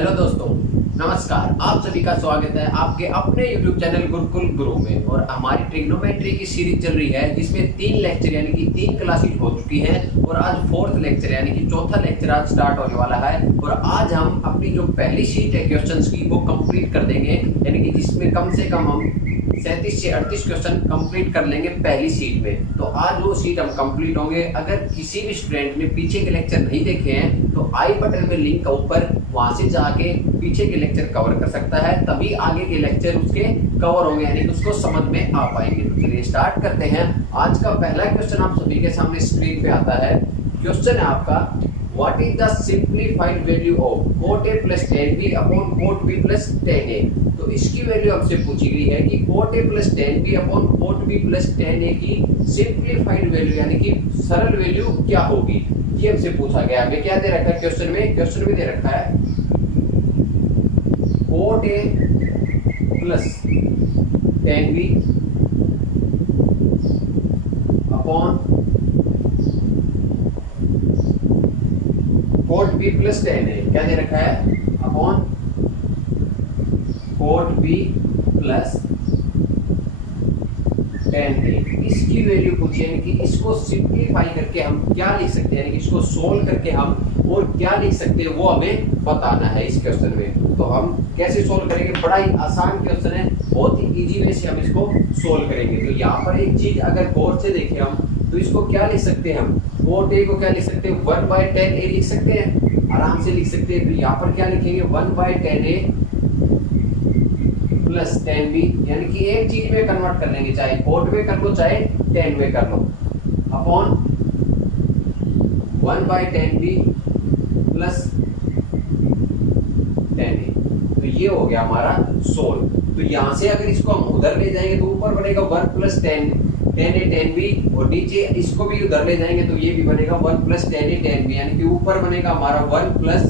Hello दोस्तों, नमस्कार। आप सभी का स्वागत है आपके अपने YouTube चैनल गुरुकुल गुरु में। और हमारी ट्रिग्नोमेट्री की सीरीज चल रही है जिसमें 3 लेक्चर यानी कि 3 क्लासेज हो चुकी हैं और आज 4th लेक्चर यानी कि चौथा लेक्चर आज स्टार्ट होने वाला है। और आज हम अपनी जो पहली शीट है क्वेश्चंस की वो कंप्लीट कर देंगे, यानी कि जिसमें कम से कम हम 37 से 38 क्वेश्चन कंप्लीट कर लेंगे पहली शीट में। तो आज वो शीट हम कंप्लीट होंगे। अगर किसी भी स्टूडेंट ने पीछे के लेक्चर नहीं देखे हैं तो आई बटन में लिंक का ऊपर वहां से जाके पीछे के लेक्चर कवर कर सकता है, तभी आगे के लेक्चर उसके कवर होंगे, यानी कि उसको समझ में आ पाएंगे। तो चलिए स्टार्ट करते हैं। आज का पहला क्वेश्चन आप सभी के सामने स्क्रीन पे आता है। क्वेश्चन है आपका, What is the simplified value of cot A plus tan B upon cot B plus tan A? तो इसकी वैल्यू आपसे पूछी गई है कि cot A plus tan B upon cot B plus tan A की सिंप्लीफाइड वैल्यू यानी कि सरल वैल्यू क्या होगी, ये हमसे पूछा गया। हमें क्या दे रखा है क्वेश्चन में दे रखा है cot A plus tan B upon cot B plus tan A। क्या दे रखा है? Upon cot B plus tan A। इसकी वैल्यू पूछी, यानी कि इसको सिंप्लीफाई करके हम क्या लिख सकते हैं, यानी कि इसको सोल्व करके हम और क्या लिख सकते हैं वो हमें बताना है इस क्वेश्चन में। तो हम कैसे सोल्व करेंगे? बड़ा ही आसान क्वेश्चन है, बहुत ही इजी वे से हम इसको सोल्व करेंगे। तो यहाँ पर एक चीज अगर गौर से देखें हम, तो इसको क्या लिख सकते हैं हम? cot A को क्या लिख सकते हैं? 1/tan A लिख सकते हैं, आराम से लिख सकते हैं। तो यहाँ पर क्या लिखेंगे? 1/tan A plus tan B, यानी कि एक चीज में कन्वर्ट कर लेंगे, चाहे cot में कर लो चाहे tan में कर लो, upon 1/tan B plus tan A। तो ये हो गया हमारा सोल्व। तो यहाँ से अगर इसको हम उधर ले जाएंगे तो ऊपर बनेगा 1 plus tan A tan B, और नीचे इसको भी उधर ले जाएंगे तो ये भी बनेगा 1 plus tan A tan B, यानी कि ऊपर बनेगा हमारा 1 plus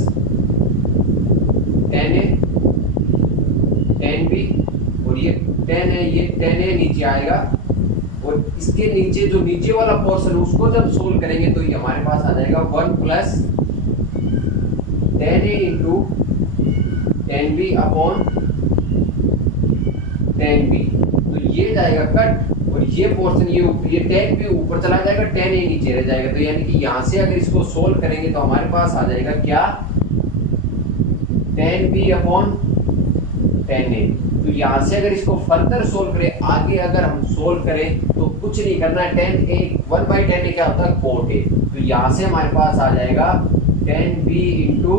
tan A tan B, और ये tan है, ये tan A नीचे आएगा। और इसके नीचे जो नीचे वाला पोर्शन उसको जब सोल्व करेंगे तो ये हमारे पास आ जाएगा 1 plus tan A into tan B upon tan B। तो ये जाएगा कट, और ये पोर्शन ये tan B ऊपर चला जाएगा, tan A नीचे रह जाएगा। तो यानी कि यहाँ से अगर इसको सोल्व करेंगे तो हमारे पास आ जाएगा क्या? tan B upon tan A। तो यहाँ से अगर इसको फर्दर सोल्व करें, आगे अगर हम सोल्व करें तो कुछ नहीं करना है। tan A 1/tan A क्या होता है? cot A। तो यहाँ से हमारे पास आ जाएगा tan B into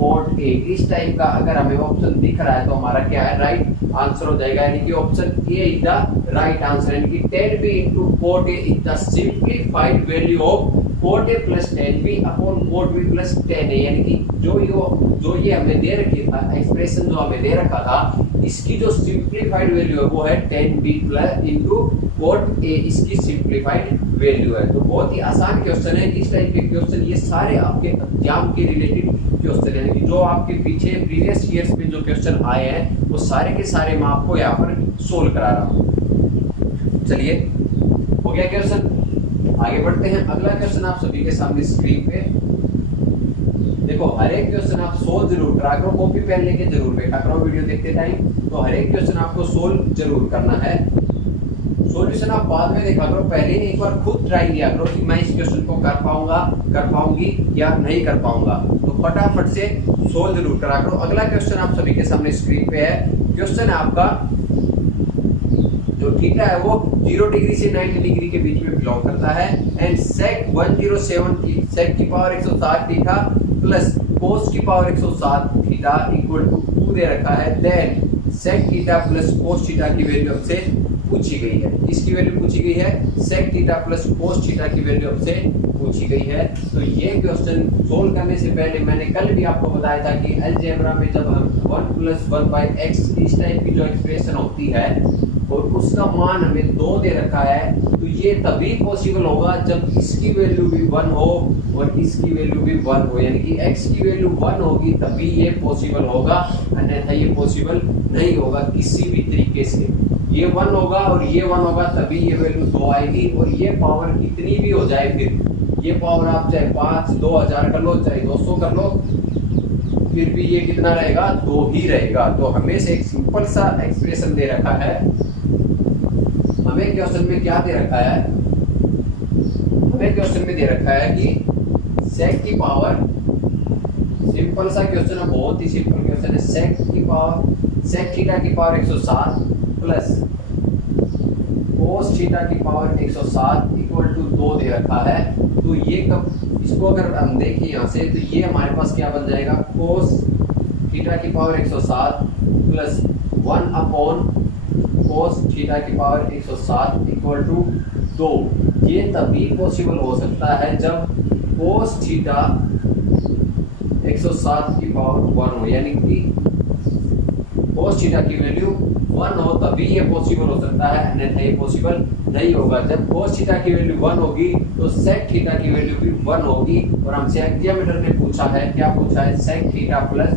cot A। इस टाइप का अगर हमें ऑप्शन दिख रहा है तो हमारा क्या है? राइट आंसर हो जाएगा, यानी कि option A is the right answer. यानी कि tan B into cot A is the simplified value of cot A plus tan B upon cot B plus tan A। यानी कि जो ये हमें दे रखी था एक्सप्रेशन, जो हमें दे रखा था, इसकी जो सिंप्लीफाइड वैल्यू है वो है tan B plus into cot A, इसकी सिंप्लीफाइड वैल्यू है। तो बहुत ही आसान क्वेश्चन है। इस टाइप के क्वेश्चन ये सारे आपके एग्जाम के रिलेटेड क्वेश्चन, यानी कि जो आपके पीछे प्रीवियस ईयर्स में जो क्वेश्चन आए हैं वो सारे के सारे मैं आपको यहाँ पर सोल्व करा रहा हूँ। चलिए, हो गया क्वेश्चन, आगे बढ़ते हैं। अगला क्वेश्चन आप सभी के सामने स्क्रीन पे देखो। हर एक क्वेश्चन आप सोल्व जरूर करा करो, कॉपी पेन लेके जरूर बैठा करो वीडियो देखते टाइम। तो हर एक क्वेश्चन आपको सोल्व जरूर करना है। सॉल्यूशन आप बाद में देखा करो, पहले ही एक बार खुद ट्राई किया करो कि मैं इस क्वेश्चन को कर पाऊंगी या नहीं कर पाऊंगा। तो फटाफट से सोल्व जरूर करा करो। अगला क्वेश्चन आप सभी के सामने स्क्रीन पे है। क्वेश्चन है आपका, जो थीटा है वो 0 डिग्री से 90 डिग्री के बीच में बिलोंग करता है, एंड sec 107 sec की पावर 107 थीटा प्लस cos की पावर 107 थीटा इक्वल टू 2 दे रखा है। Then sec theta plus cos theta की वैल्यू हमसे पूछी गई है। इसकी वैल्यू पूछी गई है sec theta plus cos theta की वैल्यू हमसे पूछी गई है। तो ये क्वेश्चन सोल्व करने से पहले मैंने कल भी आपको बताया था कि अलजेब्रा में जब हम 1 प्लस 1/x इस टाइप की जो एक्सप्रेशन होती है और उसका मान हमें 2 दे रखा है, तो ये तभी पॉसिबल होगा जब इसकी वैल्यू भी 1 हो और इसकी वैल्यू भी 1 हो, यानी कि x की वैल्यू 1 होगी तभी ये पॉसिबल होगा, अन्यथा ये पॉसिबल नहीं होगा किसी भी तरीके से। ये 1 होगा और ये 1 होगा तभी ये वैल्यू 2 आएगी। और ये पावर कितनी भी हो जाए, फिर ये पावर आप चाहे 5 2000 कर लो चाहे 200 कर लो, फिर भी ये कितना रहेगा, 2 ही रहेगा। तो हमें से एक सिंपल सा एक्सप्रेशन दे रखा है, हमें क्वेश्चन में क्या दे रखा है, हमें क्वेश्चन में दे रखा है कि सेक की पावर, सिंपल सा क्वेश्चन है, बहुत ही सिंपल क्वेश्चन है, सेक की पावर, सेक थीटा की पावर 107 प्लस कोस थीटा की पावर 107 इक्वल टू 2 दे रखा है। तो ये कब, इसको अगर हम देखें यहाँ से, तो ये हमारे पास क्या बन जाएगा, कोस थीटा की पावर 107 प्लस 1 अपॉन कोस थीटा की पावर 107 इक्वल टू 2। ये तभी पॉसिबल हो सकता है जब कोस थीटा 107 की पावर 1 हो, यानी कि कोस थीटा की वैल्यू 1 हो, तभी ये पॉसिबल हो सकता है, अन्यथा ये पॉसिबल नहीं होगा। जब कोस थीटा की वैल्यू 1 होगी तो सेक थीटा की वैल्यू भी 1 होगी। और हमसे एग्जामिनर ने पूछा है, क्या पूछा है, sec theta plus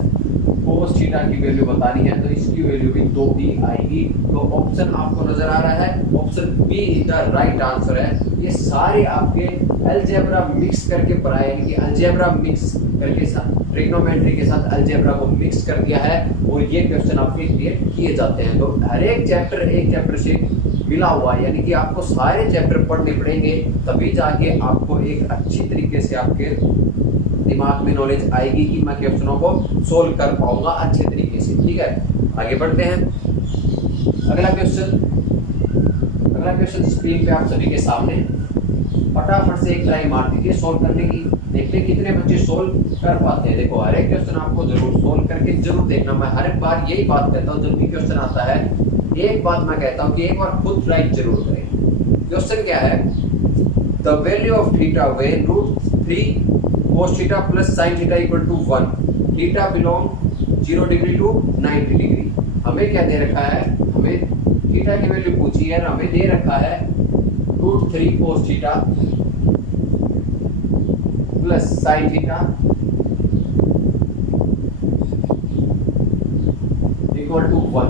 cos theta की वैल्यू बतानी है, तो इसकी वैल्यू भी 2 ही आएगी। तो ऑप्शन आपको नजर आ रहा है, option B is the right answer है। ये सारे आपके अलजेब्रा मिक्स करके पढ़ाए, यानी कि अलजेब्रा मिक्स करके ट्रिग्नोमेट्री के साथ अलजेब्रा को मिक्स कर दिया है, और ये क्वेश्चन आपके क्रिएट किए जाते हैं। तो हर एक चैप्टर से मिला हुआ है, यानी कि आपको सारे चैप्टर पढ़ने पड़ेंगे, तभी जाके आपको एक अच्छी तरीके से आपके दिमाग में नॉलेज आएगी कि मैं क्वेश्चनों को सोल्व कर पाऊंगा अच्छे तरीके से। ठीक है, आगे बढ़ते हैं। अगला क्वेश्चन स्क्रीन पे आप सभी के सामने, फटाफट से एक ट्राई मार दीजिए सोल्व करने की, देखते हैं कितने बच्चे सोल्व कर पाते हैं। देखो, हर एक क्वेश्चन आपको जरूर सोल्व करके जरूर देखना। मैं हर एक बार यही बात कहता हूँ, जब भी क्वेश्चन आता है एक बात मैं कहता हूँ कि एक बार खुद ट्राई जरूर करें। क्वेश्चन क्या है, the value of theta when √3 cos theta plus sin theta equal to 1, theta belong 0 degree to 90 degree. हमें क्या दे रखा है, हमें थीटा की वैल्यू पूछी है, हमें दे रखा है √3 cos theta plus sin theta equal to 1।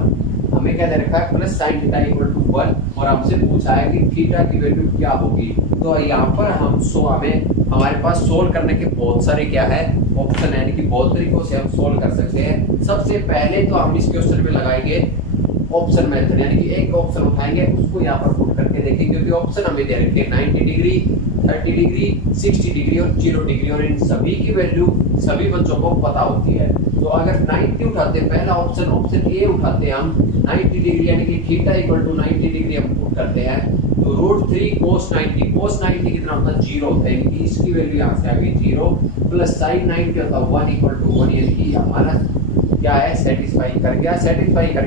हमें क्या दे रखा है, plus sin theta equal to 1, और हमसे पूछा है कि थीटा की वैल्यू क्या होगी। तो यहाँ पर हमें हमारे पास सोल्व करने के बहुत सारे क्या है ऑप्शन है, यानी कि बहुत तरीकों से हम सोल्व कर सकते हैं। सबसे पहले तो हम इस क्वेश्चन में लगाएंगे ऑप्शन मेथड, यानी कि एक ऑप्शन उठाएंगे, उसको यहाँ पर पुट करके देखेंगे, क्योंकि ऑप्शन हमें दे रखे 90 डिग्री, 30 डिग्री, 60 डिग्री और 0 डिग्री, और इन सभी की वैल्यू सभी बच्चों को पता होती है। तो अगर 90 उठाते हैं, पहला ऑप्शन ए उठाते हैं हम, 90 डिग्री यानी कि थीटा इक्वल टू 90 डिग्री हम पुट करते हैं, तो √3 cos 90 कितना होता है, 0 होता है, यानी कि इसकी वैल्यू यहाँ से आ गई 0, प्लस sin 90 होता है 1 इक्वल टू 1, यानी कि हमारा क्या है, सेटिस्फाई कर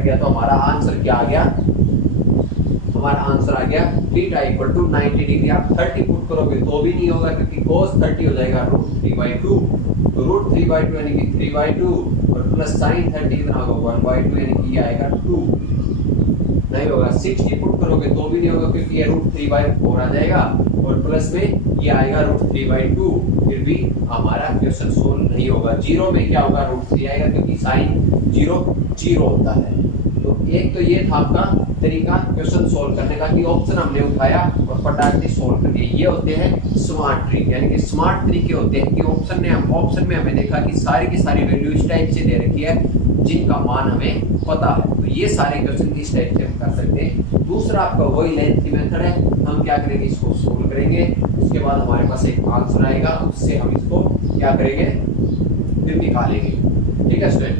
गया। तो हमारा आंसर क्या आ गया, हमारा आंसर आ गया थीटा इक्वल टू 90 डिग्री। आप 30 पुट करोगे तो भी नहीं होगा, क्योंकि cos 30 हो जाएगा √3/2, तो √3/2 यानी कि 3/2, और प्लस sin 30 कितना होगा 1/2, यानी कि ये आएगा 2, नहीं होगा। 60 पुट करोगे तो भी नहीं होगा, क्योंकि ये √3/4 आ जाएगा, और प्लस में ये आएगा √3/2, फिर भी हमारा क्वेश्चन सोल्व नहीं होगा। 0 में क्या होगा, √3 आएगा, क्योंकि sin 0 होता है। तो एक तो ये था आपका तरीका क्वेश्चन सोल्व करने का, कि ऑप्शन हमने उठाया और फटाक से सोल्व कर दिया। ये होते हैं स्मार्ट ट्रिक, यानी कि स्मार्ट तरीके होते हैं कि ऑप्शन में हमें देखा कि सारी की सारी वैल्यू इस टाइप से दे रखी है जिनका मान हमें पता है, तो ये सारे क्वेश्चन इस टाइप से हम कर सकते हैं। दूसरा आपका वही लेंथ की मेथड है, हम क्या करेंगे, इसको सोल्व करेंगे, उसके बाद हमारे पास एक आंसर आएगा, उससे हम इसको क्या करेंगे, फिर निकालेंगे। ठीक है स्टूडेंट,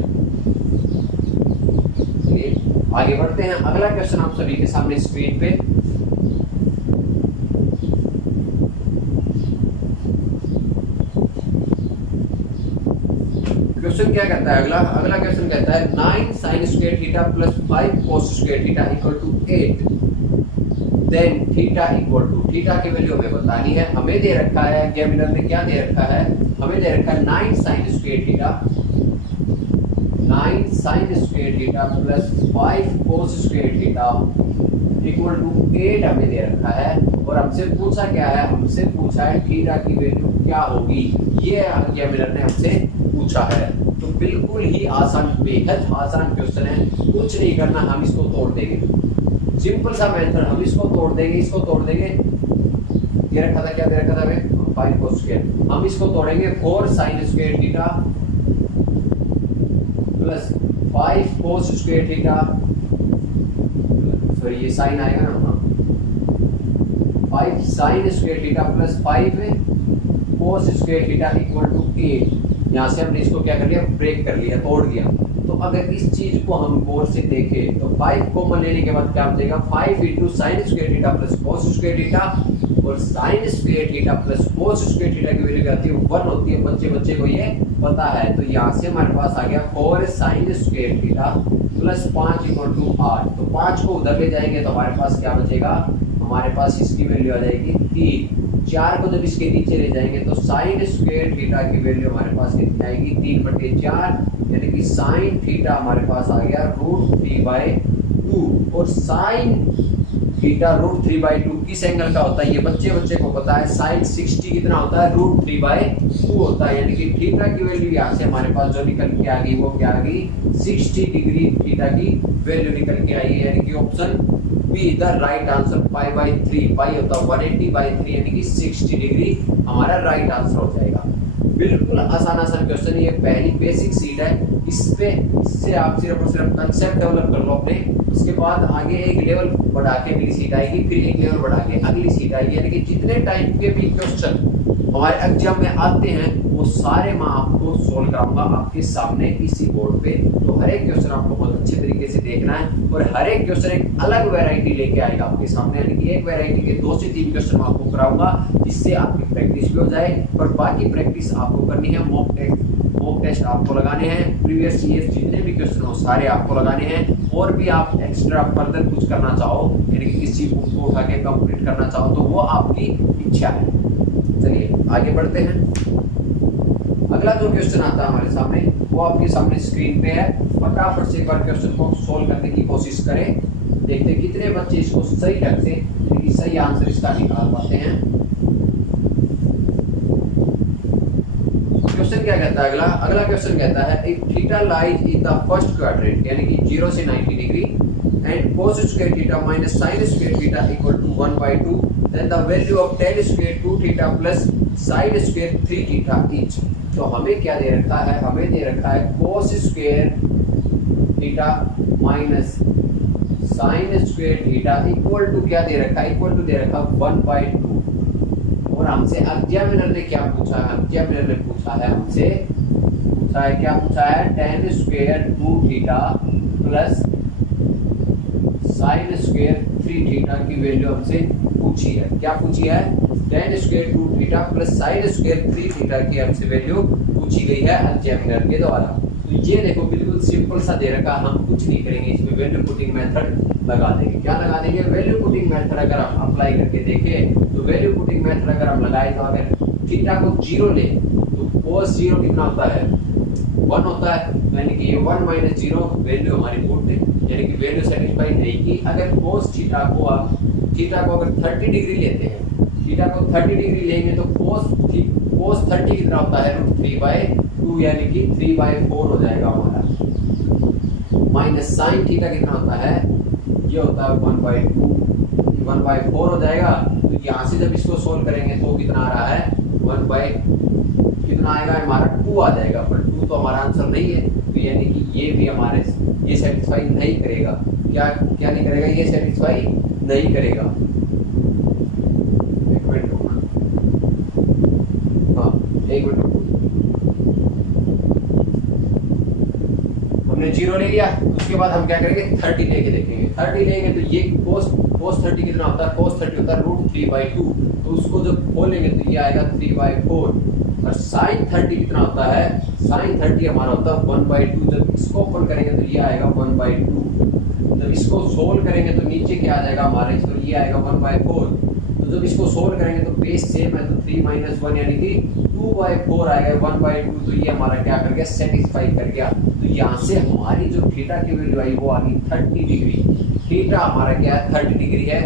आगे बढ़ते हैं। अगला क्वेश्चन आप सभी के सामने स्क्रीन पे, क्वेश्चन क्या कहता है, अगला क्वेश्चन कहता है 9 sin square theta plus 5 cos square theta equal to 8, then theta equal to, theta की वैल्यू हमें बतानी है। हमें दे रखा है, एग्जामिनर ने क्या दे रखा है, हमें दे रखा है 9 sin square theta plus 5 cos square theta equal to 8 हमें दे रखा है, और हमसे पूछा क्या है, हमसे पूछा है थीटा की वैल्यू क्या होगी, ये एग्जामिनर ने हमसे पूछा है। तो बिल्कुल ही आसान, बेहद आसान क्वेश्चन है, कुछ नहीं करना, हम इसको तोड़ देंगे, सिंपल सा मेथड, हम इसको तोड़ देंगे। ये रखा था, क्या दे रखा था हमें, 5 cos स्क्वायर, हम इसको तोड़ेंगे 4 sin square theta plus 5 cos square theta, sorry ये साइन आएगा ना, 5 sine square theta plus 5 cos square theta equal to 8। यहाँ से हमने इसको क्या कर लिया, ब्रेक कर लिया, तोड़ दिया। तो अगर इस चीज को हम गौर से देखें तो 5 कॉमन लेने के बाद क्या बचेगा, 5 into sine square theta plus cos square theta, और sine square theta plus cos square theta की वैल्यू क्या होती है, 1 होती है। बच्चे को ये पता है। तो यहाँ से हमारे पास आ गया 4 sine square theta plus 5 equal to 8। तो 5 को उधर ले जाएंगे तो हमारे पास क्या बचेगा, हमारे पास इसकी वैल्यू आ जाएगी 3। 4 को जब इसके नीचे ले जाएंगे तो साइन स्क्वायर थीटा की वैल्यू हमारे पास कितनी आएगी, 3/4, यानी कि साइन थीटा हमारे पास आ गया √3/2। और साइन थीटा √3/2 किस एंगल का होता है, ये बच्चे को पता है। साइन 60 कितना होता है, √3/2 होता है। यानी कि थीटा की वैल्यू यहाँ से हमारे पास जो निकल के आ गई वो क्या आ गई, 60 डिग्री थीटा की वैल्यू निकल के आई है। यानी कि option B the right answer, π/3, pi होता है 180/3, यानी कि 60 डिग्री हमारा राइट आंसर हो जाएगा। बिल्कुल आसान क्वेश्चन, ये पहली बेसिक सीट है। इससे आप सिर्फ और सिर्फ कंसेप्ट डेवलप कर लो अपने। उसके बाद आगे एक लेवल बढ़ा के अगली सीट आएगी, फिर एक लेवल बढ़ा के अगली सीट आएगी। यानी कि जितने टाइप के भी क्वेश्चन हमारे एग्जाम में आते हैं वो सारे मैं आपको सोल्व कराऊंगा आपके सामने इसी बोर्ड पे। तो हर एक क्वेश्चन आपको बहुत अच्छे तरीके से देखना है, और हर एक क्वेश्चन एक अलग वैरायटी लेके आएगा आपके सामने। यानी कि एक वैरायटी के 2 से 3 क्वेश्चन मैं आपको कराऊंगा, जिससे आपकी प्रैक्टिस भी हो जाए। और बाकी प्रैक्टिस आपको करनी है, मॉक टेस्ट आपको लगाने हैं, प्रीवियस ईयर जितने भी क्वेश्चन हो सारे आपको लगाने हैं। और भी आप एक्स्ट्रा फर्दर कुछ करना चाहो, यानी कि किसी बुक को उठा के कंप्लीट करना चाहो, तो वो आपकी इच्छा है। चलिए आगे बढ़ते हैं। अगला जो क्वेश्चन आता है हमारे सामने वो आपके सामने स्क्रीन पे है। फटाफट से एक बार क्वेश्चन को सोल्व करने की कोशिश करें, देखते हैं कितने बच्चे इसको सही ढंग से, यानी कि सही आंसर इसका निकाल पाते हैं। क्वेश्चन क्या कहता है, अगला क्वेश्चन कहता है if theta lies in the first quadrant, यानी कि 0 से 90 degree, and cos square theta minus sin square theta equal to 1/2, then the value of tan square 2 theta plus sin square 3 theta each. तो हमें क्या दे रखा है, हमें दे रखा है cos square theta minus sin square theta equal to क्या दे रखा है, इक्वल टू दे रखा 1/2। और हमसे एग्जामिनर ने क्या पूछा है, एग्जामिनर ने पूछा है हमसे, क्या पूछा है, tan square 2 theta plus sin square 3 theta की वैल्यू हमसे पूछी है। क्या पूछी है, tan square 2 theta plus sin square 3 theta की हमसे वैल्यू पूछी गई है एग्जामिनर के द्वारा। तो ये देखो बिल्कुल सिंपल सा दे रखा, हम कुछ नहीं करेंगे, इसमें वैल्यू पुटिंग मेथड लगा देंगे। क्या लगा देंगे, वैल्यू पुटिंग मेथड अगर हम अप्लाई करके देखें तो वैल्यू पुटिंग मेथड अगर हम लगाए तो अगर थीटा को 0 ले तो cos 0 कितना होता है, 1 होता है। यानी कि ये 1 - 0 वैल्यू हमारी पुट, यानी कि वैल्यू सेटिस्फाई नहीं की। अगर cos थीटा को अगर 30 डिग्री लेते हैं, थीटा को 30 डिग्री लेंगे तो cos 30 कितना होता है, √3/2, यानी कि 3/4 हो जाएगा हमारा। माइनस साइन थीटा कितना होता है, ये होता है 1/4 हो जाएगा। तो यहाँ से जब इसको सोल्व करेंगे तो कितना आ रहा है, कितना आएगा हमारा 2 आ जाएगा, पर 2 तो हमारा आंसर नहीं है। तो यानी कि ये भी हमारे ये सेटिस्फाई नहीं करेगा। क्या नहीं करेगा, ये सेटिस्फाई नहीं करेगा। एक मिनट रुकना, हाँ 1 मिनट रुकना। हमने 0 ले लिया, उसके बाद हम क्या करेंगे, 30 लेके देखेंगे। 30 लेंगे तो ये cos 30 कितना होता है, cos 30 होता है √3/2। तो उसको जब खोलेंगे तो ये आएगा 3/4। और sin 30 कितना होता है, sin 30 हमारा होता है 1/2। जब इसको ओपन करेंगे तो ये आएगा 1/2। जब इसको सोल्व करेंगे तो नीचे क्या आ जाएगा हमारे, इसको ये आएगा 1/4। तो जब इसको सोल्व करेंगे तो बेस सेम है, तो 3 - 1 यानी कि 2/4 आएगा 1/2। तो ये हमारा क्या कर गया, सेटिस्फाई कर गया। तो यहाँ से हमारी जो थीटा की वैल्यू आई वो आ गई 30 डिग्री। थीटा हमारा क्या है, 30 डिग्री है।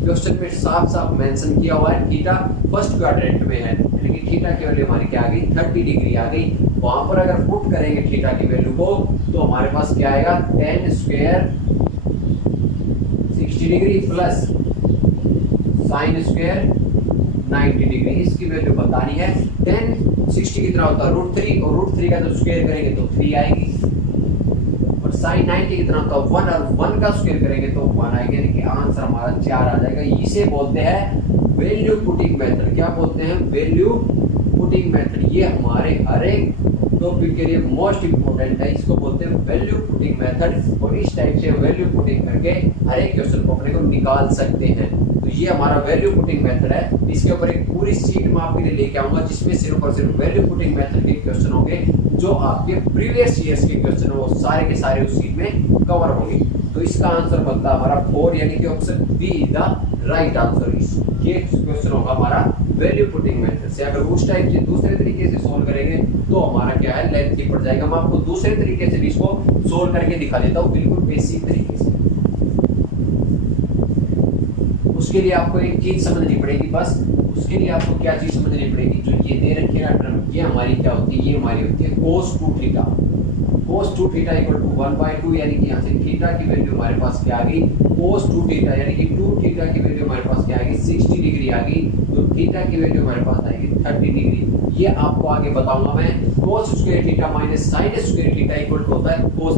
क्वेश्चन में साफ साफ मेंशन किया हुआ है थीटा फर्स्ट क्वाड्रेंट में है, यानी कि थीटा की वैल्यू हमारी क्या आ गई, 30 डिग्री आ गई। वहां पर अगर पुट करेंगे थीटा की वैल्यू को तो हमारे पास क्या आएगा, tan square 60 degree plus sin square 90 degree. इसकी वैल्यू बतानी है। tan 60 कितना होता है, √3, और √3 का जब स्क्वायर करेंगे तो 3 आएगी। साइन 90 कितना होता है 1, और 1 का स्क्वायर करेंगे तो 1 आएगा, यानी कि आंसर हमारा 4 आ जाएगा। इसे बोलते हैं वैल्यू पुटिंग मेथड। क्या बोलते हैं? Value putting method. ये हमारे हर एक टॉपिक के लिए मोस्ट इंपोर्टेंट है, इसको बोलते हैं वैल्यू पुटिंग मेथड। और इस टाइप से वैल्यू पुटिंग करके हर एक क्वेश्चन को अपने को निकाल सकते हैं। तो ये हमारा वैल्यू पुटिंग मेथड है। इसके ऊपर एक पूरी शीट में आपके लिए लेके आऊंगा, जिसमें सिर्फ और सिर्फ वैल्यू पुटिंग मेथड के क्वेश्चन होंगे। जो आपके प्रीवियस ईयर्स के क्वेश्चन वो सारे के सारे उस शीट में कवर होंगे। तो इसका आंसर बनता है हमारा 4, यानी कि option B is the right answer. ये क्वेश्चन होगा हमारा वैल्यू पुटिंग मेथड से। अगर उस टाइप से दूसरे तरीके से सोल्व करेंगे तो हमारा क्या है, लेंथी पड़ जाएगा। मैं आपको दूसरे तरीके से भी इसको सोल्व करके दिखा देता हूँ, बिल्कुल बेसिक तरीके से। उसके लिए आपको एक चीज समझनी पड़ेगी, बस उसके लिए आपको क्या चीज समझनी पड़ेगी, जो ये दे रखी है ना टर्म, ये हमारी क्या होती है, ये हमारी होती है cos 2 theta. cos 2 theta equal to 1/2, यानी कि यहाँ से थीटा की वैल्यू हमारे पास क्या आ गई, cos 2 थीटा, यानी कि 2 थीटा की वैल्यू हमारे पास क्या आ गई, 60 डिग्री आ गई। तो थीटा की वैल्यू हमारे पास आएगी 30 डिग्री। ये आपको आगे बताऊंगा मैं। cos square theta minus sin square theta equal to होता है cos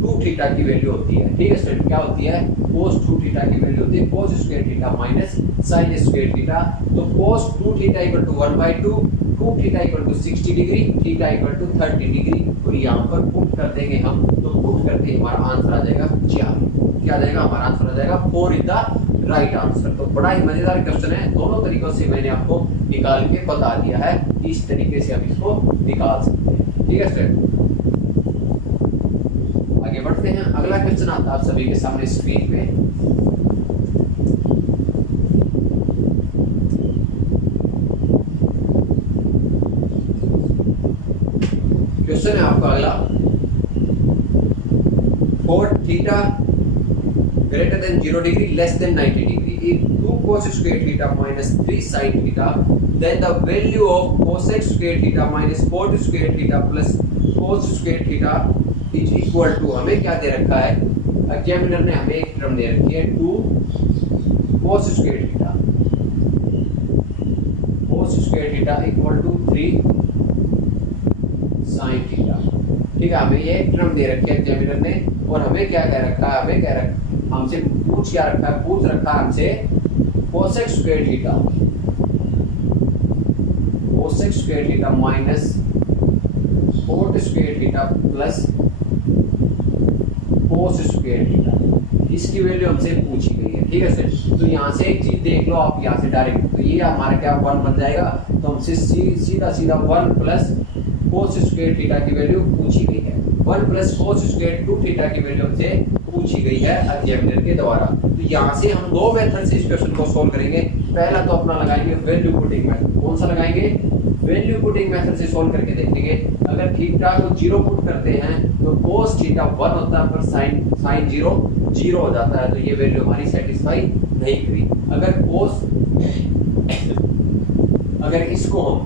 2 थीटा की वैल्यू होती है। ठीक है स्टूडेंट, क्या होती है, cos 2 थीटा की वैल्यू होती है cos square theta minus sin square theta. तो cos 2 theta equal to 1/2, 2 theta equal to 60 degree, theta equal to 30 degree. और यहाँ पर पुट कर देंगे हम, तो पुट करके हमारा आंसर आ जाएगा 4। क्या आ जाएगा, हमारा आंसर आ जाएगा 4 इज द राइट आंसर। तो बड़ा ही मजेदार क्वेश्चन है, दोनों तरीकों से मैंने आपको निकाल के बता दिया है। इस तरीके से हम इसको निकाल सकते हैं। ठीक है स्टूडेंट, आगे बढ़ते हैं। अगला क्वेश्चन आता है आप सभी के सामने स्क्रीन पे। क्वेश्चन है आपका अगला, 4 theta greater than 0 degree less than 90 degree if 2 cos square theta minus 3 sin theta, then the value of cosec square theta minus cot square theta plus cos square theta is equal to, हमें क्या दे रखा है, examiner ने हमें एक term दे रखी है 2 cos square theta, cos square theta equal to 3 sin theta। ठीक है, हमें ये एक टर्म दे रखी है एग्जामिनर ने, और हमें क्या कह रखा है, हमें कह रखा हमसे पूछ क्या रखा है, पूछ रखा है हमसे cosec square theta, cosec square theta minus cot square theta plus cos square theta, इसकी वैल्यू हमसे पूछी गई है। ठीक है सर, तो यहाँ से एक चीज देख लो आप, यहाँ से डायरेक्ट, तो ये हमारा क्या 1 बन जाएगा। तो हमसे सीधा सीधा 1 प्लस cos स्क्वायर थीटा की वैल्यू पूछी गई है, 1 प्लस cos स्क्वायर 2 थीटा की वैल्यू हमसे पूछी गई है एग्जामिनर के द्वारा। तो यहाँ से हम दो मेथड से इस क्वेश्चन को सोल्व करेंगे। पहला तो अपना लगाएंगे वैल्यू पुटिंग मेथड। कौन सा लगाएंगे, वैल्यू पुटिंग मेथड से सोल्व करके देखेंगे। अगर थीटा को 0 पुट करते हैं तो cos थीटा 1 होता है, पर sin 0 हो जाता है। तो ये वैल्यू हमारी सेटिस्फाई नहीं करी। अगर इसको हम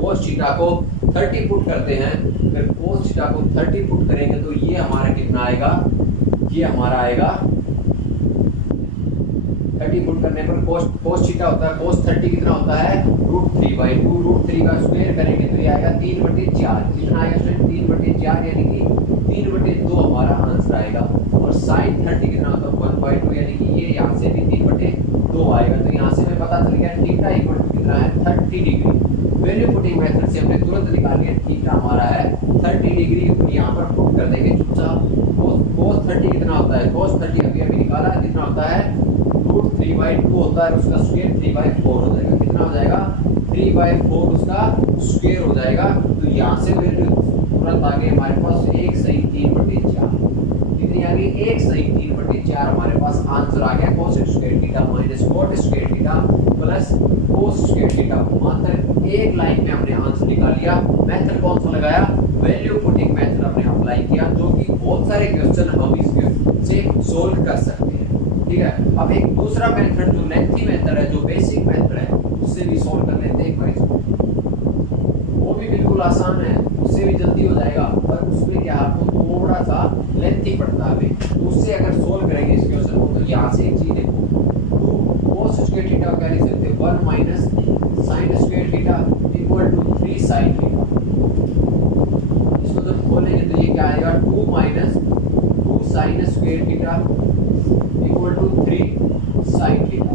cos थीटा को 30 पुट करते हैं, अगर cos थीटा को 30 पुट करेंगे तो ये हमारा कितना आएगा, ये हमारा आएगा 30 पुट करने पर cos थीटा होता है, cos 30 कितना होता है, √3/2, √3 का स्क्वायर करेंगे तो ये आएगा 3/4। कितना आएगा स्टूडेंट, 3/4, यानी कि 3/2 हमारा आंसर आएगा। और sin 30 कितना होता है 1/2, यानी कि ये यहाँ से भी 3/2 आएगा। तो यहाँ से हमें पता चल गया थीटा इक्वल टू कितना है 30 डिग्री। वैल्यू पुटिंग मेथड से हमने तुरंत निकाल लिया थीटा हमारा है 30 डिग्री। यहाँ पर पुट कर देंगे चुपचाप। cos 30 कितना होता है, cos 30 अभी निकाला, कितना होता है √3/2 होता है, उसका स्क्वायर 3/4 हो जाएगा। कितना हो जाएगा, 3/4 उसका स्क्वायर हो जाएगा। तो यहाँ से वैल्यू तुरंत आ गई हमारे पास 1 सही 3/4। कितनी आ गई, 1 सही 3/4 हमारे पास आंसर आ गया। cos square theta minus cot square theta plus cos square theta. मात्र एक लाइन में हमने आंसर निकाल लिया। मेथड कौन सा लगाया, वैल्यू पुटिंग मेथड हमने अप्लाई किया, जो कि बहुत सारे क्वेश्चन हम इससे सोल्व कर सकते हैं। ठीक है, अब एक दूसरा मेथड जो लेंथी मेथड है, जो बेसिक मेथड है, उससे भी सोल्व कर लेते हैं एक बार इसको। वो भी बिल्कुल आसान है, उससे भी जल्दी हो जाएगा, पर उसमें क्या आपको थोड़ा सा लेंथी पड़ता है। उससे अगर सोल्व करेंगे इस क्वेश्चन को, तो यहाँ से एक चीज देखो, cos स्क्वायर थीटा क्या लिख सकते हैं, 1 minus sin square theta equal to 3 sin theta. इसको जब खोलेंगे तो ये क्या आएगा, 2 minus sine square theta equal to 3 sine theta.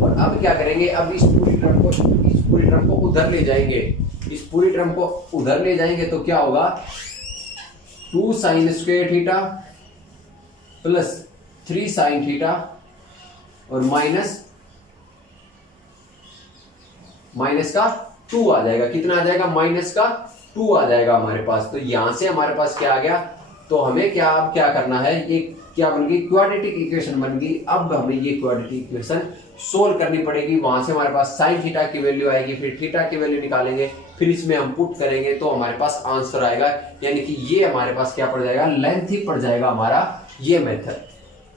और अब क्या करेंगे, अब इस पूरी टर्म को उधर ले जाएंगे, इस पूरी टर्म को उधर ले जाएंगे तो क्या होगा, 2 sine square theta plus 3 sine theta और माइनस का 2 आ जाएगा। कितना आ जाएगा, माइनस का 2 आ जाएगा हमारे पास। तो यहां से हमारे पास क्या आ गया, तो हमें अब क्या करना है, ये क्या बन गई, क्वाड्रेटिक इक्वेशन बन गई। अब हमें ये क्वाड्रेटिक इक्वेशन सोल्व करनी पड़ेगी। वहां से हमारे पास साइन थीटा की वैल्यू आएगी, फिर थीटा की वैल्यू निकालेंगे, फिर इसमें हम पुट करेंगे तो हमारे पास आंसर आएगा। यानी कि ये हमारे पास क्या पड़ जाएगा, लेंथी पड़ जाएगा हमारा ये मेथड।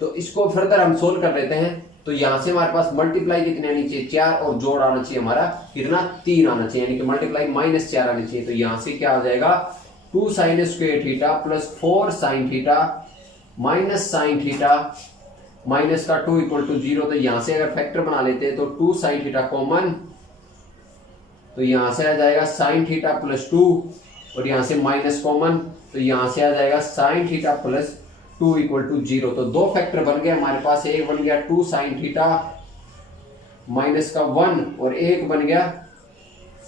तो इसको फर्दर हम सोल्व कर लेते हैं। तो यहां से हमारे पास मल्टीप्लाई कितने आनी चाहिए, 4, और जोड़ आना चाहिए हमारा कितना, 3 आना चाहिए, यानी कि मल्टीप्लाई -4 आनी चाहिए। तो यहां से क्या हो जाएगा, 2 sine square theta plus 4 sine theta minus sine theta minus का 2 इक्वल टू 0। तो यहां से अगर फैक्टर बना लेते हैं तो 2 साइन थीटा कॉमन, तो यहां से आ जाएगा साइन थीटा प्लस 2, और यहां से माइनस कॉमन, तो यहां से आ जाएगा sine theta plus 2 equal to 0। तो दो फैक्टर बन गए हमारे पास, एक बन गया 2 साइन थीटा माइनस का 1 और एक बन गया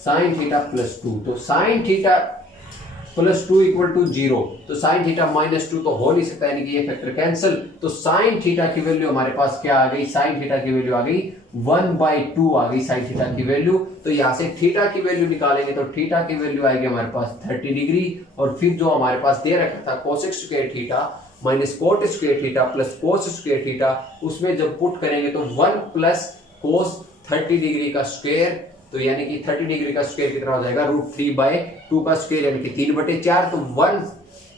साइन थीटा प्लस 2। तो sine theta plus 2 equal to 0, तो साइन थीटा माइनस 2 तो हो नहीं सकता, यानी कि ये फैक्टर कैंसिल। तो साइन थीटा की वैल्यू हमारे पास क्या आ गई, साइन थीटा की वैल्यू आ गई 1/2 आ गई साइन थीटा की वैल्यू। तो यहां से थीटा की वैल्यू निकालेंगे तो थीटा की वैल्यू आएगी हमारे पास 30 डिग्री, और फिर जो हमारे पास दे रखा था cosec square theta minus cot square theta plus cos square theta, उसमें जब पुट करेंगे तो 1 प्लस कोस 30 डिग्री का स्क्वायर, तो यानी कि 30 डिग्री का स्क्वायर कितना हो जाएगा, √3/2 का स्क्वायर यानी कि 3/4। तो 1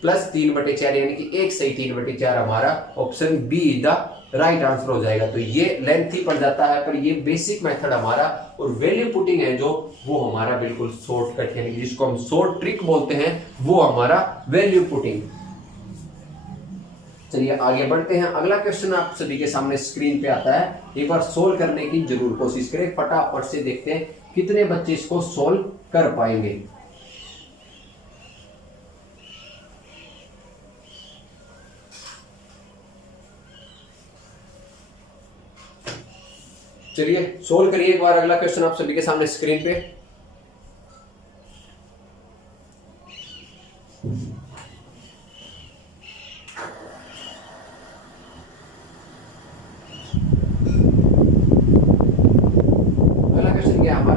प्लस 3/4 यानी कि 1 सही 3/4 हमारा option B is the right answer हो जाएगा। तो ये लेंथी पड़ जाता है, पर ये बेसिक मेथड हमारा, और वैल्यू पुटिंग है जो वो हमारा बिल्कुल शॉर्टकट, यानी कि जिसको हम शॉर्ट ट्रिक बोलते हैं, वो हमारा वैल्यू पुटिंग। चलिए आगे बढ़ते हैं। अगला क्वेश्चन आप सभी के सामने स्क्रीन पे आता है, एक बार सोल्व करने की जरूर कोशिश करें, फटाफट से देखते हैं कितने बच्चे इसको सोल्व कर पाएंगे। चलिए सोल्व करिए एक बार अगला क्वेश्चन आप सभी के सामने स्क्रीन पे।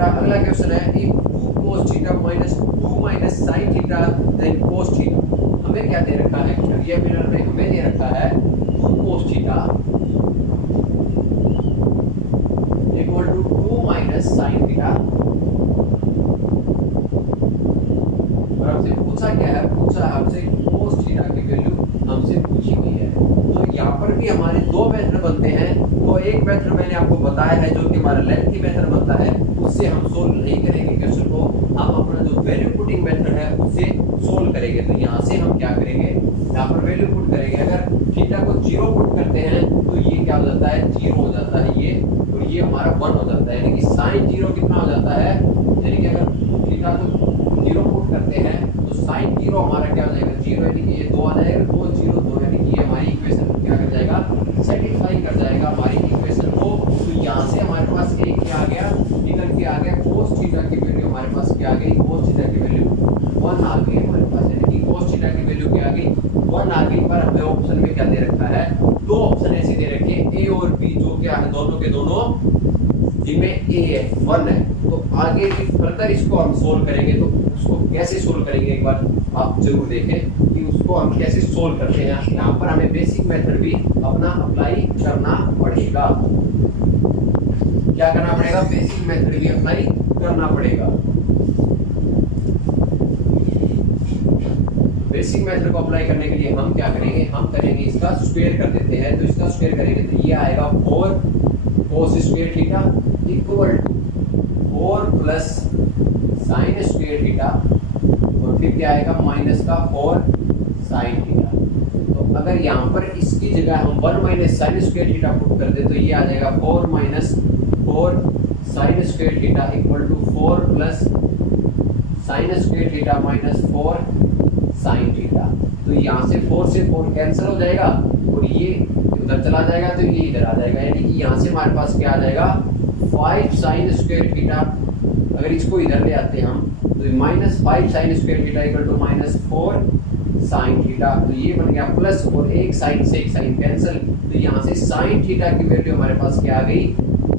अगला क्वेश्चन है, if 2 cos theta minus 2 minus sin theta then cos theta. हमें क्या दे रखा है, ये मिरर में हमें दे रखा है 2 cos theta equal to 2 minus sin theta, और हमसे पूछा क्या है, पूछा हमसे cos थीटा की वैल्यू हमसे पूछी हुई है। तो यहाँ पर भी हमारे दो मेथड बनते हैं। तो एक मेथड मैंने आपको बताया है जो कि हमारा लेंथी मेथड बनता है, उससे हम सोल्व नहीं करेंगे क्वेश्चन को, हम अपना जो वैल्यू पुटिंग मेथड है उससे सोल्व करेंगे। तो यहाँ से हम क्या करेंगे, यहाँ पर वैल्यू पुट करेंगे। अगर थीटा को 0 पुट करते हैं तो ये क्या हो जाता है, 0 हो जाता है ये, और ये हमारा 1 हो जाता है, यानी कि साइन 0 कितना हो जाता है, यानी कि अगर थीटा को 0 पुट करते हैं तो साइन 0 हमारा क्या हो जाएगा, 0, यानी कि ये 2 आ जाएगा, 2 0 2, यानी कि ये हमारी इक्वेशन क्या कर जाएगा, सेटिस्फाई कर जाएगा हमारी इक्वेशन को। तो यहाँ से हमारे पास एक क्या आ गया, निकल के आ गया cos थीटा की वैल्यू हमारे पास क्या आ गई, cos थीटा की वैल्यू 1 आ गई हमारे पास, यानी कि cos थीटा की वैल्यू क्या आ गई, 1 आ गई। पर हमें ऑप्शन में क्या दे रखा है, दो ऑप्शन ऐसे दे रखे हैं ए और बी, जो क्या है दोनों के दोनों जिनमें ए है 1 है। तो आगे भी फर्दर इसको हम सोल्व करेंगे, तो उसको कैसे सोल्व करेंगे एक बार आप जरूर देखें कि उसको हम कैसे सोल्व करते हैं। यहाँ पर हमें बेसिक मेथड भी अपना अप्लाई करना पड़ेगा। क्या करना पड़ेगा, बेसिक मेथड भी अप्लाई करना पड़ेगा। बेसिक मेथड को अप्लाई करने के लिए हम क्या करेंगे, हम करेंगे इसका स्क्वायर कर देते हैं। तो इसका स्क्वायर करेंगे तो ये आएगा 4 cos square theta equal to 4 plus sine square theta, और फिर क्या आएगा माइनस का 4 साइन थीटा। तो अगर यहाँ पर इसकी जगह हम 1 minus sine square theta put कर दे तो ये आ जाएगा 4 minus 4 sine square theta equal to 4 plus sine square theta minus 4 sine theta. तो तो यहाँ से 4 से 4 कैंसिल हो जाएगा और ये उधर चला जाएगा तो ये इधर आ जाएगा, यानी कि यहाँ से हमारे पास क्या आ जाएगा 5 साइन स्क्वायर थीटा। अगर इसको इधर ले आते हैं हम तो -5 sine square theta equal to -4 sine theta. तो ये बन गया प्लस और एक साइन से एक साइन कैंसिल, तो यहाँ से साइन थीटा की वैल्यू हमारे पास क्या आ गई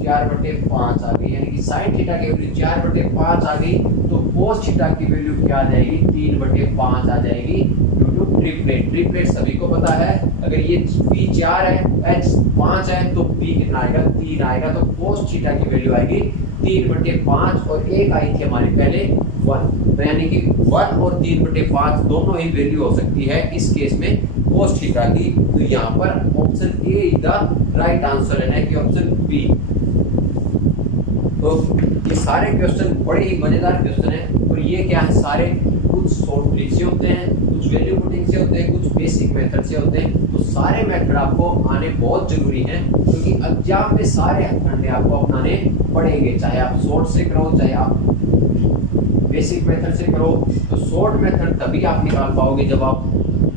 4/5 आ गई, यानी कि साइन थीटा की वैल्यू 4/5 आ गई। तो कोस थीटा की वैल्यू क्या आ जाएगी 3/5 आ जाएगी ड्यू टू ट्रिपलेट। ट्रिपलेट सभी को पता है, अगर ये P 4 है H 5 है तो P कितना आएगा 3 आएगा। तो कोस थीटा की वैल्यू आएगी 3/5 और एक आई थी हमारी पहले 1, तो यानी कि 1 और 3/5 दोनों ही वैल्यू हो सकती है इस केस में कोस थीटा की। तो यहाँ पर option A is the right answer है, ना कि ऑप्शन बी। तो ये सारे क्वेश्चन बड़े ही मजेदार क्वेश्चन हैं और ये क्या है सारे कुछ शॉर्ट ट्रिक से होते हैं, कुछ वैल्यू पुटिंग से होते हैं, कुछ बेसिक मेथड से होते हैं। तो सारे मेथड आपको आने बहुत जरूरी हैं क्योंकि एग्जाम में सारे हथकंडे आपको अपनाने पड़ेंगे, चाहे आप शॉर्ट से करो चाहे आप बेसिक मेथड से करो। तो शॉर्ट मेथड तभी आप निकाल पाओगे जब आप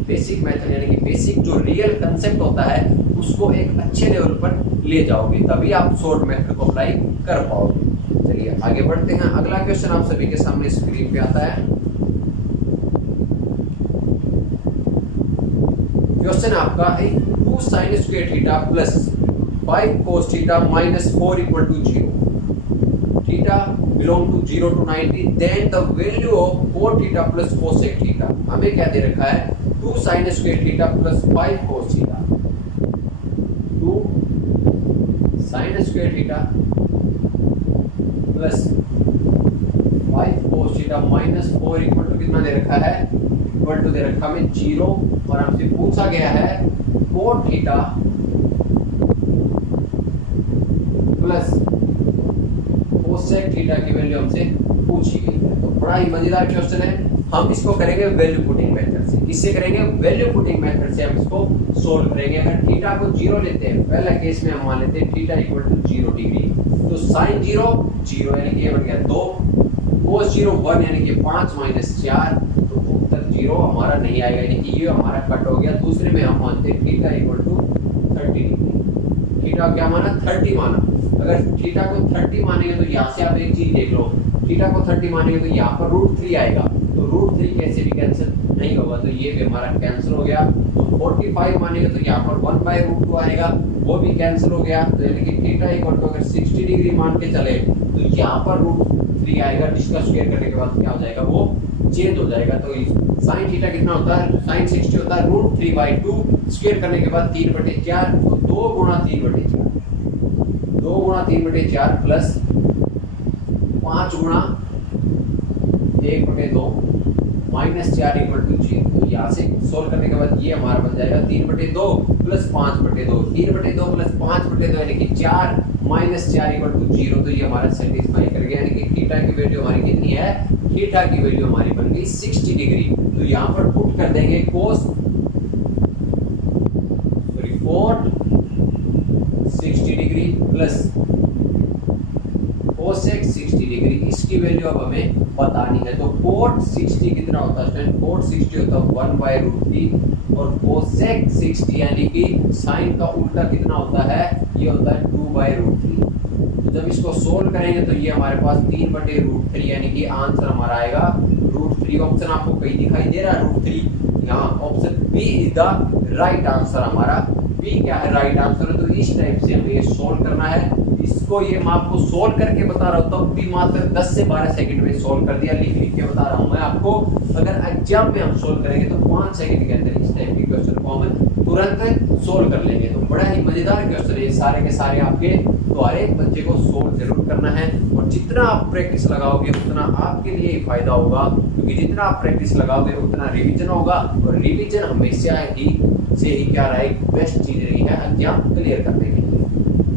बेसिक मेथड यानी कि बेसिक जो रियल कंसेप्ट होता है उसको एक अच्छे लेवल पर ले जाओगे, तभी आप शॉर्ट मेथड को अप्लाई कर पाओगे। चलिए आगे बढ़ते हैं। अगला क्वेश्चन आप सभी के सामने स्क्रीन पे आता है। क्वेश्चन आपका 2 sine square theta plus 5 cos theta minus 4 equal to 0। Theta belong to 0 to 90, then the value of 4 theta plus cosec theta. हमें क्या दे रखा है 2 sine square theta plus 5 cos theta. 2 sine square theta plus 5 cos theta minus 4 equal to कितना दे रखा है equal to दे रखा हमें 0 और हमसे पूछा गया है 4 थीटा प्लस कोसेक थीटा की वैल्यू हमसे पूछी गई है। तो बड़ा ही मजेदार क्वेश्चन है। हम इसको करेंगे वैल्यू पुटिंग मेथड से। किससे करेंगे वैल्यू पुटिंग मेथड से हम इसको सोल्व करेंगे। अगर थीटा को 0 लेते हैं, पहला केस में हम मान लेते हैं थीटा इक्वल टू 0 डिग्री, तो साइन 0 0 यानी कि ये बन गया 2, कोस 0 1 यानी कि 5 माइनस 4, तो उत्तर 0 हमारा नहीं आएगा, यानी कि ये हमारा कट हो गया। दूसरे में हम मानते हैं theta equal to 30 degree. Theta क्या माना 30 माना। अगर थीटा को 30 मानेंगे तो यहाँ से आप एक चीज देख लो, थीटा को 30 मानेंगे तो यहाँ पर √3 आएगा, तो √3 कैसे भी कैंसिल नहीं होगा, तो ये भी हमारा कैंसिल हो गया। तो 45 मानेंगे तो यहाँ पर 1/√2 आएगा, वो भी कैंसिल हो गया। तो यानी कि थीटा इक्वल टू अगर 60 डिग्री मान के चले तो यहाँ पर √3 आएगा, जिसका स्क्वायर करने के बाद क्या हो जाएगा वो चेंज हो जाएगा। तो साइन थीटा कितना होता है साइन 60 होता है √3/2, स्क्वायर करने के बाद 3/4, तो 2 गुणा 3/4 प्लस 5 गुणा 1/2 माइनस 4 इक्वल टू 0। तो यहाँ से सोल्व करने के बाद ये हमारा बन जाएगा 3/2 प्लस 5/2, 3/2 प्लस 5/2 यानी कि 4 माइनस 4 इक्वल टू 0। तो ये हमारा सेटिस्फाई कर गया, यानी कि थीटा की वैल्यू हमारी कितनी है, थीटा की वैल्यू हमारी बन गई 60 डिग्री। तो यहाँ पर पुट कर देंगे cot 60 degree plus cosec 60 degree, इसकी वैल्यू अब हमें बतानी है। तो कोट 60 कितना होता है, कोट 60 होता है 1/√3 और कोसेक 60 यानी कि साइन का उल्टा कितना होता है, ये होता है 2/√3। तो जब इसको सोल्व करेंगे तो ये हमारे पास 3/√3 यानी कि आंसर हमारा आएगा √3। ऑप्शन आपको कहीं दिखाई दे रहा है √3, यहाँ option B is the right answer. हमारा बी क्या है राइट आंसर। तो इस टाइप से हमें ये सोल्व करना है। इसको ये मैं आपको सोल्व करके बता रहा हूँ, भी मात्र 10 से 12 सेकंड में सोल्व कर दिया, लिख के बता रहा हूँ मैं आपको। अगर एग्जाम में हम सोल्व करेंगे तो 5 सेकंड के अंदर इस टाइप के क्वेश्चन को हम तुरंत सोल्व कर लेंगे। तो बड़ा ही मजेदार क्वेश्चन है सारे के सारे आपके, तो हर एक बच्चे को सोल्व जरूर करना है। और जितना आप प्रैक्टिस लगाओगे उतना आपके लिए ही फायदा होगा, क्योंकि जितना आप प्रैक्टिस लगाओगे उतना रिवीजन होगा, और रिवीजन हमेशा ही से ही क्या रहा है बेस्ट चीज रही है एग्जाम क्लियर करने के लिए।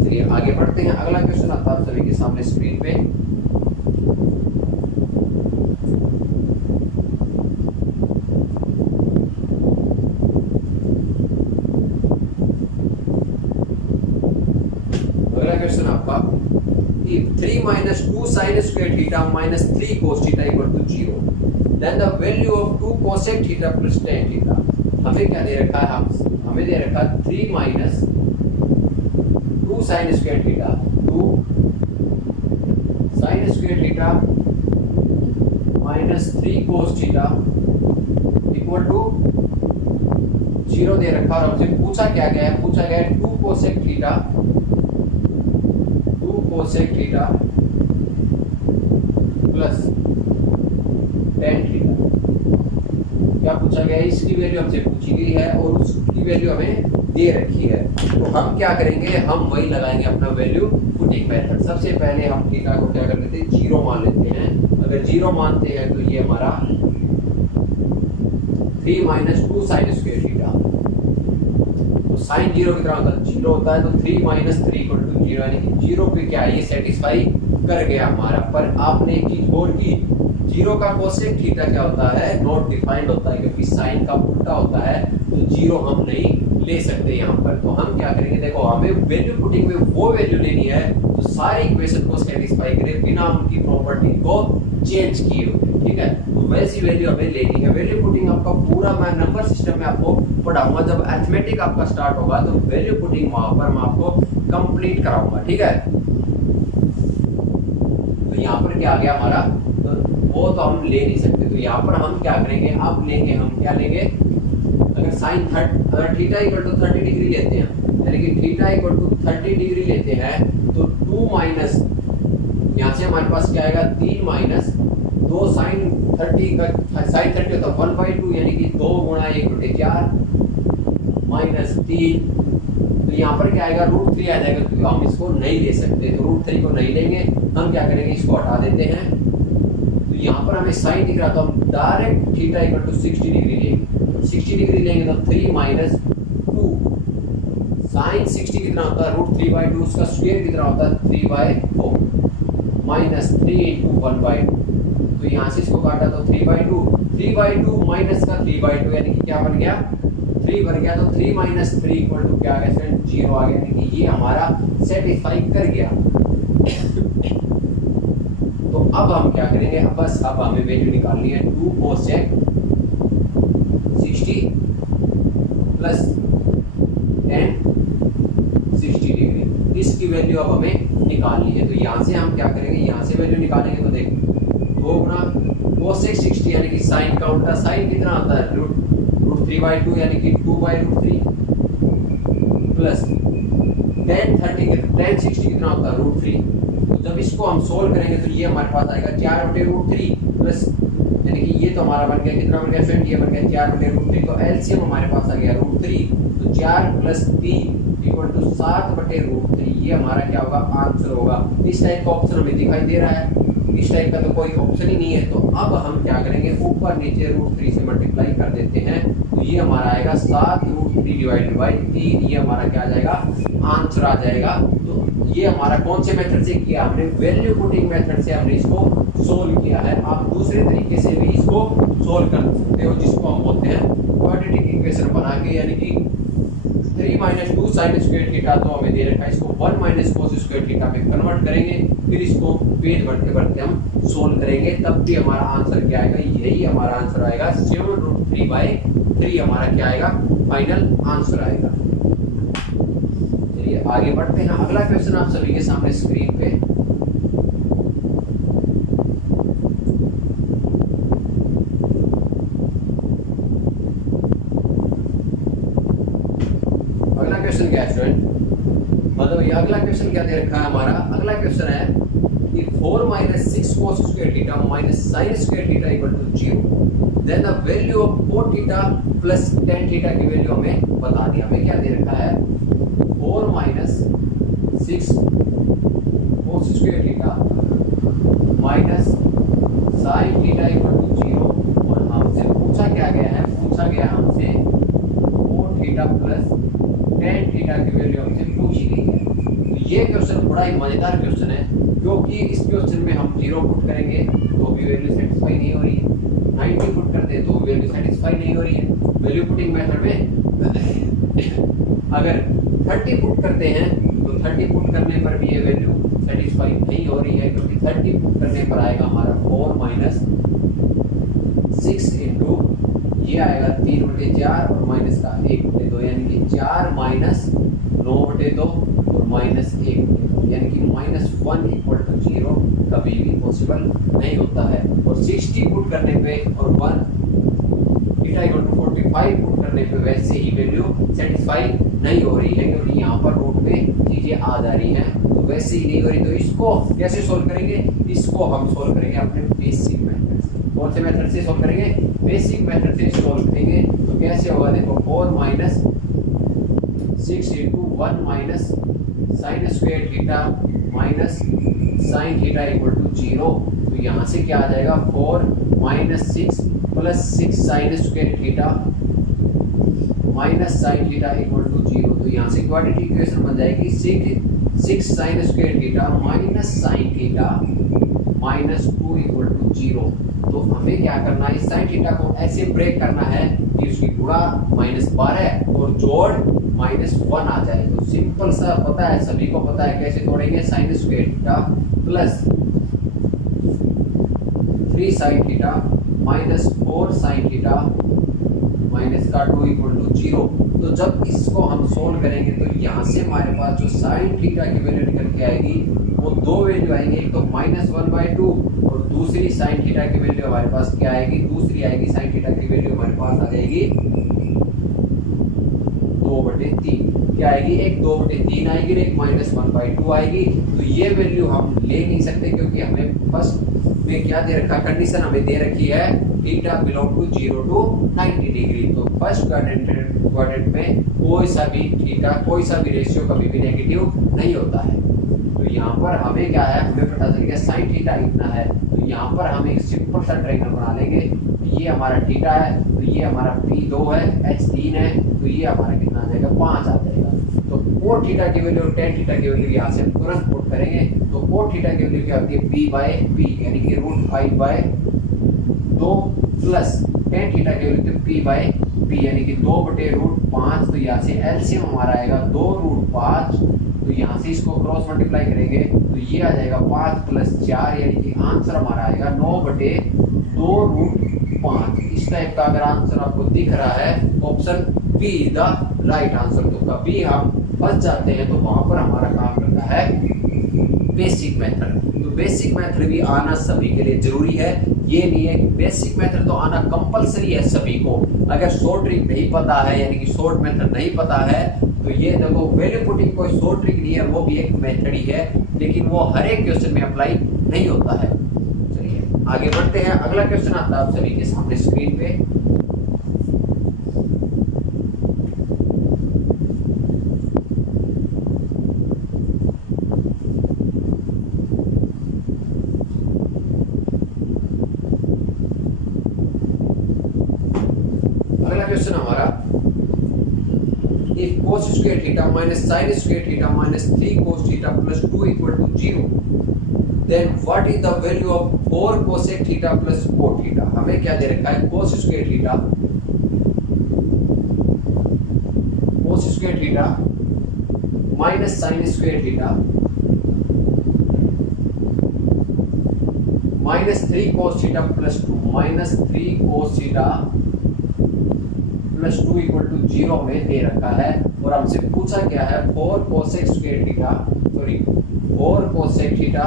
चलिए आगे बढ़ते हैं। अगला क्वेश्चन आता है आप सभी के सामने स्क्रीन पे। अगला क्वेश्चन आपका 3 minus 2 sin square theta minus 3 cos theta equal to 0, then the value of 2 cosec theta plus tan theta। हमें क्या दे रखा है, हमें दे रखा 3 माइनस 2 sine square theta, 2 sine square theta minus 3 cos theta equal to 0 दे रखा। और हमसे पूछा क्या गया है, पूछा गया है 2 cosec theta, 2 cosec theta plus tan theta. क्या पूछा गया है, इसकी वैल्यू हमसे पूछी गई है और उसकी वैल्यू हमें दे रखी है। तो हम क्या करेंगे, हम वही लगाएंगे अपना वैल्यू पुटिंग मेथड। सबसे पहले हम थीटा को क्या कर लेते हैं, 0 मान लेते हैं। अगर 0 मानते हैं तो ये हमारा 3 माइनस 2 साइन स्क्वायर थीटा, तो साइन 0 की तरह होता है, 0 होता है तो 3 माइनस 3 इक्वल टू 0, यानी कि 0 पे क्या है, ये सेटिस्फाई कर गया हमारा। पर आपने एक चीज और की, 0 का कोसेक थीटा क्या होता है, नॉट डिफाइंड होता है, क्योंकि साइन का उल्टा होता है, तो 0 हम नहीं ले सकते यहाँ पर। तो हम क्या करेंगे, देखो हमें वैल्यू पुटिंग में वो वैल्यू लेनी है तो सारी इक्वेशन को सेटिस्फाई करे बिना उनकी प्रॉपर्टी को चेंज किए हुए, ठीक है। तो वैसी वैल्यू हमें लेनी है। वैल्यू पुटिंग आपका पूरा मैं नंबर सिस्टम में आपको पढ़ाऊंगा, जब अरिथमेटिक आपका स्टार्ट होगा तो वैल्यू पुटिंग वहां पर मैं आपको कंप्लीट कराऊंगा, ठीक है। तो यहाँ पर क्या आ गया हमारा, तो वो तो हम ले नहीं सकते, तो यहाँ पर हम क्या करेंगे, अब लेंगे, हम क्या लेंगे, अगर साइन अगर थीटा इक्वल टू 30 डिग्री लेते हैं, यानी कि थीटा इक्वल टू 30 डिग्री लेते हैं, तो 2 माइनस यहाँ से हमारे पास क्या आएगा, 3 माइनस 2 साइन 30 का साइन 30 होता है 1/2, यानी कि 2 गुणा 1/4 माइनस 3। तो यहाँ पर क्या आएगा, √3 आ जाएगा, क्योंकि हम इसको नहीं ले सकते, तो √3 को नहीं लेंगे। हम क्या करेंगे, इसको हटा देते हैं। तो यहाँ पर हमें साइन दिख रहा, तो हम direct theta equal to 60 degree लेंगे। 60 डिग्री लेंगे तो 3 माइनस 2 साइन 60 कितना होता है, √3/2, उसका स्क्वायर कितना होता है 3/4 माइनस 3 इंटू 1/2। तो यहाँ से इसको काटा तो 3/2 माइनस का 3/2, यानी कि क्या बन गया, 3 बन गया। तो 3 माइनस 3 इक्वल टू क्या आ गया, 0 आ गया, यानी कि ये हमारा सेटिस्फाई कर गया। तो अब हम क्या करेंगे, बस अब हमें वैल्यू निकालनी है, 2 कोसेक 60 प्लस tan 60 डिग्री, इसकी वैल्यू अब हमें निकालनी है। तो यहाँ से हम क्या करेंगे, यहाँ से वैल्यू निकालेंगे, तो देखो 2 गुना कोसेक 60, यानी कि साइन का उल्टा, साइन कितना होता है, √3/2, यानी कि 2/√3 प्लस tan 60 कितना होता है, √3। तो जब इसको हम सोल्व करेंगे तो ये हमारे पास आएगा 4/√3 प्लस, यानी कि ये तो हमारा बन गया, कितना बन गया फ्रेंड, ये बन गया 4/√3। तो एलसीएम हमारे पास आ गया √3, तो 4 प्लस 3 इक्वल टू 7/√3, ये हमारा क्या होगा, आंसर होगा। इस टाइप का ऑप्शन हमें दिखाई दे रहा है, इस टाइप का तो कोई ऑप्शन ही नहीं है। तो अब हम क्या करेंगे, ऊपर नीचे √3 से मल्टीप्लाई कर देते हैं, तो ये हमारा आएगा 7√3 डिवाइडेड बाई 3, ये हमारा क्या आ जाएगा, आंसर आ जाएगा। तो ये हमारा कौन से मेथड से किया, हमने वैल्यू पुटिंग मेथड से हमने इसको सोल्व किया है। आप दूसरे तरीके से भी इसको सोल्व कर सकते हो, जिसको हम बोलते हैं क्वाड्रेटिक इक्वेशन बना के, यानी कि 3 माइनस 2 साइन स्क्वायर थीटा तो हमें दे रखा है, इसको 1 माइनस कोस स्क्वायर थीटा में कन्वर्ट करेंगे, फिर इसको पेज बढ़ते बढ़ते हम सोल्व करेंगे, तब भी हमारा आंसर क्या आएगा, यही हमारा आंसर आएगा 7√3/3 हमारा क्या आएगा, फाइनल आंसर आएगा। चलिए आगे बढ़ते हैं। अगला क्वेश्चन आप सभी के सामने स्क्रीन पे, अगला क्वेश्चन क्या है स्टूडेंट, मतलब ये अगला क्वेश्चन क्या दे रखा है हमारा, अगला क्वेश्चन है कि 4 माइनस 6 cos square theta minus sine square theta equal to 0, then the value of cot theta plus tan theta की वैल्यू हमें बता दी। हमें क्या दे रखा है, 4 माइनस 6 cos square theta minus sine theta equal to 0, और हमसे पूछा क्या गया है, पूछा गया हमसे cot theta plus tan theta की वैल्यू हमसे पूछी गई है। तो ये क्वेश्चन बड़ा ही मजेदार क्वेश्चन है, क्योंकि इस क्वेश्चन में हम 0 पुट करेंगे तो भी वैल्यू सेटिस्फाई नहीं हो रही है, 90 पुट करते हैं तो वैल्यू सेटिस्फाई नहीं हो रही है। वैल्यू पुटिंग मेथड में अगर 30 पुट करते हैं तो 30 पुट करने पर भी ये वैल्यू सेटिस्फाई नहीं हो रही है, क्योंकि 30 पुट करने पर आएगा हमारा 4 माइनस 6 इंटू ये आएगा 3/4 और माइनस का 1/2, यानी कि 4 माइनस 9/2 और माइनस 1/2, यानी कि -1 = 0 कभी भी पॉसिबल नहीं होता है। और 60 पुट करने पे और 1 थीटा = 45 पुट करने पे वैसे ही वैल्यू सेटिस्फाई नहीं हो रही है, क्योंकि यहाँ पर रूट में चीजें आ जा रही हैं, तो वैसे ही नहीं हो रही। तो इसको कैसे सोल्व करेंगे? इसको हम सोल्व करेंगे अपने बेसिक मेथड से। कौन से मेथड से सोल्व करेंगे? बेसिक मेथड से सोल्व करेंगे। तो कैसे होगा? देखो 4 माइनस 6 into 1 minus sine square theta minus sine theta = 0। तो यहाँ से क्या आ जाएगा? 4 माइनस 6 plus 6 sign square theta minus sine theta = 0। तो यहाँ से क्वाड्रेटिक इक्वेशन बन जाएगी 6 sign square theta minus sine theta minus 2 = 0। तो हमें क्या करना है? साइन थीटा को ऐसे ब्रेक करना है कि उसकी गुणा -12 और जोड़ -1 आ जाए। तो सिंपल सा पता है, सभी को पता है कैसे तोड़ेंगे। Sign square theta plus 3 sine theta minus 4 sine theta minus का 2 = 0। तो जब इसको हम सोल्व करेंगे तो यहाँ से हमारे पास जो साइन थीटा की वैल्यू निकल के आएगी वो दो वैल्यू आएंगी, एक तो -1/2 और दूसरी साइन थीटा की वैल्यू हमारे पास क्या आएगी? दूसरी आएगी साइन थीटा की वैल्यू हमारे पास आ जाएगी 2/3। क्या आएगी? एक 2/3 आएगी, एक -1/2 आएगी। तो ये वैल्यू हम ले नहीं सकते, क्योंकि हमें फर्स्ट में क्या दे रखा? कंडीशन हमें दे रखी है theta belong to 0 to 90 degree. तो फर्स्ट क्वाड्रेंट में कोई सा भी थीटा, कोई सा भी रेशियो कभी भी नेगेटिव नहीं होता है। तो यहाँ पर हमें क्या है? हमें पता चल गया साइन थीटा इतना है। तो यहाँ पर हम एक सिंपल सा ट्रायंगल बना लेंगे। ये हमारा थीटा है, तो ये हमारा P2 है, H3 है, तो ये हमारा कितना आ जाएगा? 5 आ जाएगा। तो cos थीटा की वैल्यू और tan थीटा की वैल्यू यहाँ से तुरंत पुट करेंगे। तो cos थीटा की वैल्यू क्या होती है? P/P, यानी कि √5/2 प्लस tan थीटा की वैल्यू P/P, यानी कि 2/√5। तो यहाँ से एलसीएम हमारा आएगा 2√5। तो यहाँ से इसको क्रॉस मल्टीप्लाई करेंगे तो ये आ जाएगा 5 + 4, यानी कि आंसर हमारा आएगा 9/2√5। इस टाइप का अगर आंसर आपको दिख रहा है, option B is the right answer. तो कभी हम फंस जाते हैं तो वहां पर हमारा काम करता है बेसिक मेथड। तो बेसिक मेथड भी आना सभी के लिए जरूरी है। ये नहीं है कि बेसिक मेथड तो आना कंपलसरी है सभी को। अगर शॉर्ट ट्रिक नहीं पता है, यानी कि शॉर्ट मेथड नहीं पता है, तो ये देखो वैल्यू पुटिंग कोई शॉर्ट ट्रिक नहीं है, वो भी एक मेथड ही है, लेकिन वो हर एक क्वेश्चन में अप्लाई नहीं होता है। चलिए आगे बढ़ते हैं। अगला क्वेश्चन आता है आप सभी के सामने स्क्रीन पे। अगला क्वेश्चन हमारा, if cos square theta minus sin square theta minus 3 cos theta plus 2 = 0, then what is the value of 4 cosec theta plus 4 theta? हमें क्या दे रखा है? cos square theta minus sin square theta minus 3 cos theta plus 2 minus 3 cos theta plus 2 = 0 में दे रखा है। और हमसे पूछा क्या है? 4 cosec square theta, sorry 4 cosec theta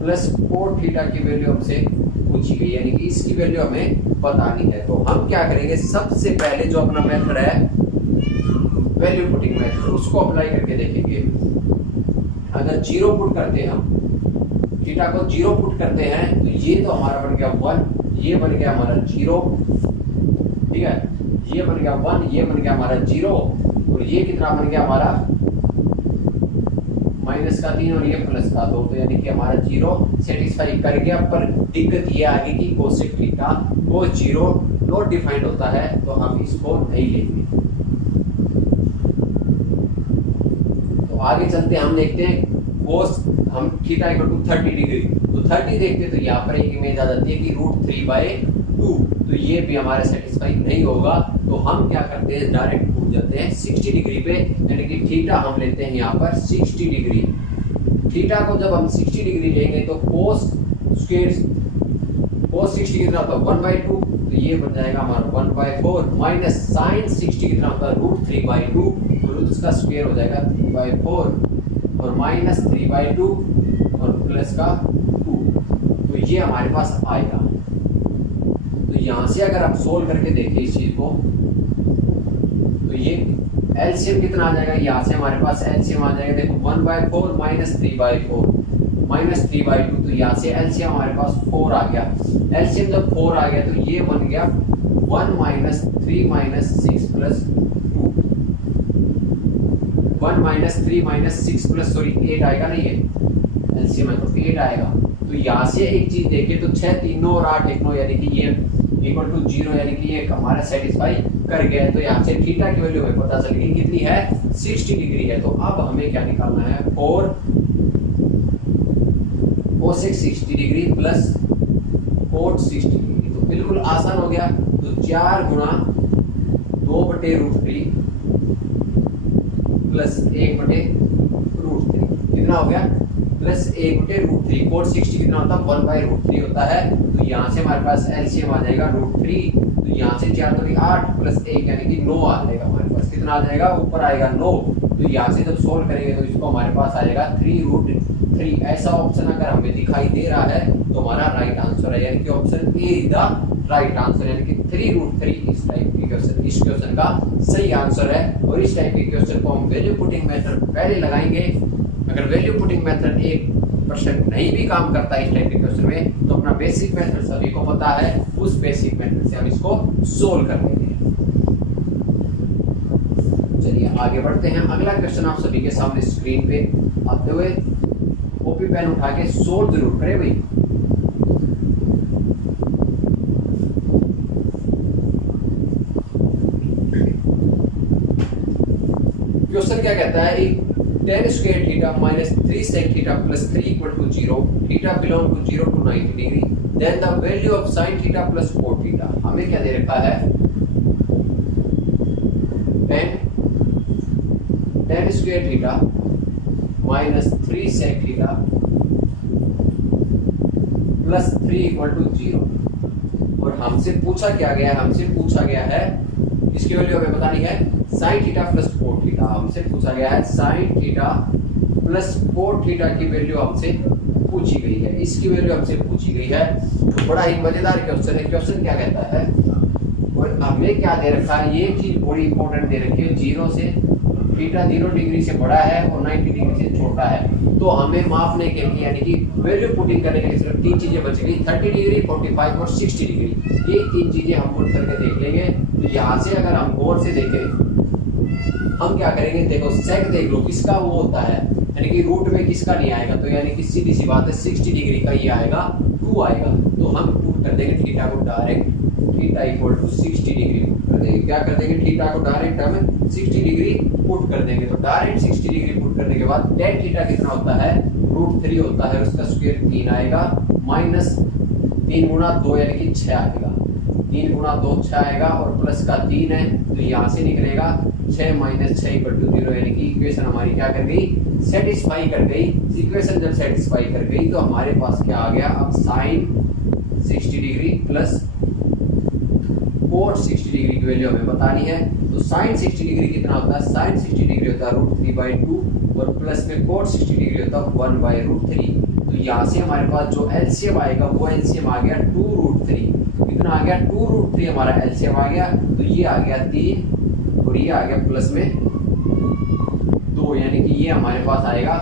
plus 4 theta की वैल्यू हमसे पूछी गई, यानी कि इसकी वैल्यू हमें बतानी है। तो हम क्या करेंगे? सबसे पहले जो अपना मेथड है वैल्यू पुटिंग मेथड, उसको अप्लाई करके देखेंगे। अगर 0 पुट करते हैं, हम थीटा को 0 पुट करते हैं, तो ये तो हमारा बन गया 1, ये बन गया हमारा 0, ठीक है, ये बन गया 1, ये बन गया हमारा 0, और ये कितना बन गया हमारा -3 और ये +2। तो यानी कि हमारा 0 सेटिस्फाई कर गया। पर दिक्कत ये आ गई कि कोसेक थीटा को 0 नॉट डिफाइंड होता है, तो हम इसको नहीं लेंगे। तो आगे चलते हम देखते हैं कोस, हम थीटा = 30 डिग्री, तो 30 देखते हैं तो यहाँ पर एक इमेज आ जाती है कि √3/2। तो ये भी हमारे सेटिस्फाई नहीं होगा। तो हम क्या करते हैं? डायरेक्ट कूद जाते हैं 60 डिग्री पे, यानी कि थीटा हम लेते हैं यहाँ पर 60 डिग्री। थीटा को जब हम 60 डिग्री लेंगे तो cos 60 कितना होता है? 1/2। तो ये बन जाएगा हमारा 1/4 माइनस साइन 60 कितना होता है √3/2, तो उसका स्क्वायर हो जाएगा 3/4 और माइनस 3/2 और प्लस का 2, तो ये हमारे पास आएगा। तो यहाँ से अगर हम सोल्व करके देखें इस चीज को, तो ये एलसीएम कितना आ जाएगा, यहाँ से हमारे पास एलसीएम आ जाएगा, देखो 1/4 माइनस 3/4 माइनस 3/2, तो यहाँ से एलसीएम हमारे पास 4 आ गया। एलसीएम जब 4 आ गया तो ये बन गया 1 minus 3 minus 6 plus 2, 1 minus 3 minus 6 plus 8 आएगा ना, ये एलसीएम है तो 8 आएगा। तो यहाँ से एक चीज देखें तो 6 3 9 और 8 1 9 यानी कि ये इक्वल टू 0, यानी कि ये हमारा सेटिस्फाई कर गया है। तो यहाँ से थीटा की वैल्यू हमें पता चल गई कितनी है 60 डिग्री है। तो अब हमें क्या निकालना है 4 cosec 60 degree plus cot 60 degree, तो बिल्कुल आसान हो गया। तो 4 गुणा 2/√3 प्लस 1/√3 कितना हो गया प्लस 1/√3, cot 60 कितना होता है 1/√3 होता है। तो यहाँ से हमारे पास एलसीएम आ जाएगा √3, तो यहाँ से 4 तो 8 प्लस 1 यानी कि 9 आ जाएगा हमारे पास, कितना आ जाएगा ऊपर आएगा 9। तो यहाँ से जब सोल्व करेंगे तो इसको हमारे पास आएगा 3√3। ऐसा ऑप्शन अगर हमें दिखाई दे रहा है तो हमारा राइट आंसर है, यानी कि option A is the right answer, यानी कि 3√3 इस टाइप की क्वेश्चन, इस क्वेश्चन का सही आंसर है। और इस टाइप के क्वेश्चन को हम वैल्यू पुटिंग मेथड पहले लगाएंगे। अगर वैल्यू पुटिंग मेथड 1% नहीं भी काम करता है इस टाइप के क्वेश्चन में, तो अपना बेसिक मेथड सभी को पता है, उस बेसिक मेथड से हम इसको सोल्व कर लेंगे। चलिए आगे बढ़ते हैं। अगला क्वेश्चन आप सभी के सामने स्क्रीन पे आते हुए कॉपी पेन उठा के सोल्व जरूर करें भाई। क्वेश्चन क्या कहता है, tan square theta minus 3 sec theta plus 3 equal to 0, theta belong to 0 to 90 degree, then the value of sin theta plus cot theta। हमें क्या दे रखा है, tan square theta minus 3 sec theta plus 3 equal to 0, और हमसे पूछा क्या गया, हमसे पूछा गया है इसकी वैल्यू हमें बतानी है sin theta plus cot theta. हमसे पूछा गया है sin theta plus cot theta की वैल्यू हमसे पूछी गई है, इसकी वैल्यू हमसे पूछी गई है। तो बड़ा ही मजेदार क्वेश्चन है। क्वेश्चन क्या कहता है, और हमें क्या दे रखा है, ये चीज बड़ी इंपॉर्टेंट दे रखी है, 0 से थीटा 0 डिग्री से बड़ा है और 90 डिग्री से छोटा है। तो हमें मापने के लिए यानी कि वैल्यू पुटिंग करने के लिए सिर्फ 3 चीजें बच गई, 30 डिग्री 45 और 60 डिग्री। ये 3 चीजें हम पुट करके देख लेंगे। तो यहाँ से अगर हम गौर से देखें, हम क्या करेंगे, देखो सेक देख लो किसका वो होता है, यानी कि रूट में किसका नहीं आएगा, तो यानी कि सीधी सी बात है 60 डिग्री का ये आएगा 2 आएगा। तो हम पुट कर देंगे थीटा को direct, theta equal to 60 degree put कर देंगे। क्या कर देंगे, थीटा को डायरेक्ट हम 60 डिग्री पुट कर देंगे। तो डायरेक्ट 60 डिग्री पुट करने के बाद tan थीटा कितना होता है √3 होता है, उसका स्क्वायर 3 आएगा, माइनस 3 गुणा 2 यानी कि 6 आएगा, 3 गुणा 2 6 आएगा, और प्लस का 3 है तो यहाँ से निकलेगा 6 माइनस 6 इक्वल टू 0, यानी कि इक्वेशन हमारी क्या कर गई, सेटिस्फाई कर गई। इक्वेशन जब सेटिस्फाई कर गई तो हमारे पास क्या आ गया, अब sine 60 degree plus cot 60 degree की वैल्यू हमें बतानी है। तो साइन 60 डिग्री कितना होता है, साइन 60 डिग्री होता है √3/2 और प्लस में कोट 60 डिग्री होता है 1/√3। तो यहाँ से हमारे पास जो एलसीएम आएगा वो एलसीएम आ गया 2√3, कितना आ गया 2√3 हमारा एलसीएम आ गया। तो ये आ गया 3 और ये आ गया प्लस में 2, यानी कि ये हमारे पास आएगा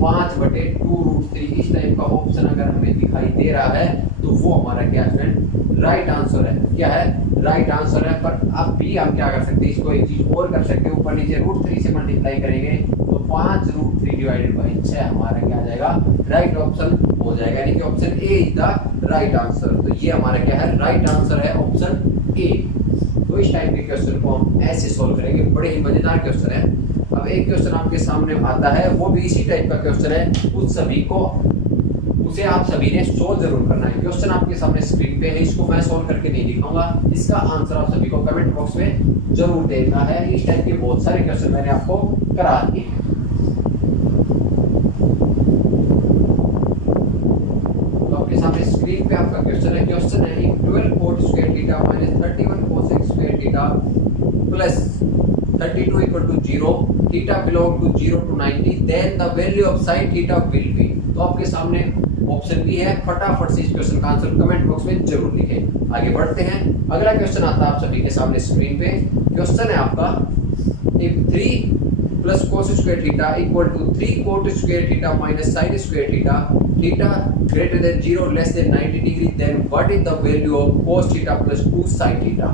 5/2√3। इस टाइप का ऑप्शन अगर हमें दिखाई दे रहा है तो वो हमारा क्या फ्रेंड राइट आंसर है। क्या है, राइट आंसर है। पर अब भी हम क्या कर सकते हैं, इसको एक चीज और कर सकते हैं, ऊपर नीचे √3 से मल्टीप्लाई करेंगे तो 5√3 डिवाइडेड बाई 6 हमारा क्या आ जाएगा, राइट ऑप्शन हो जाएगा, यानी कि option A is the right answer. तो ये हमारा क्या है, राइट आंसर है ऑप्शन ए। तो इस टाइप के क्वेश्चन को हम ऐसे सोल्व करेंगे, बड़े ही मजेदार क्वेश्चन है। अब एक क्वेश्चन आपके सामने आता है, वो भी इसी टाइप का क्वेश्चन है, उस सभी को उसे आप सभी ने सोल्व जरूर करना है। क्वेश्चन आपके सामने स्क्रीन पे है, इसको मैं सोल्व करके नहीं दिखाऊंगा, इसका आंसर आप सभी को कमेंट बॉक्स में जरूर देना है। इस टाइप के बहुत सारे क्वेश्चन मैंने आपको करा दिए हैं। तो आपके सामने स्क्रीन पे आप आपका क्वेश्चन है। क्वेश्चन है 12 cot square theta minus 31 cosec square theta plus 32 equal to 0, theta belong to 0 to 90, then the value of sin theta will be. तो आपके सामने ऑप्शन भी है, फटाफट से इस क्वेश्चन का आंसर कमेंट बॉक्स में जरूर लिखें। आगे बढ़ते हैं, अगला क्वेश्चन आता है आप सभी के सामने स्क्रीन पे। क्वेश्चन है आपका 3 plus cos square theta equal to 3 cot square theta minus sin square theta, theta greater than 0 less than 90 degree, then what is the value of cos theta plus 2 sin theta.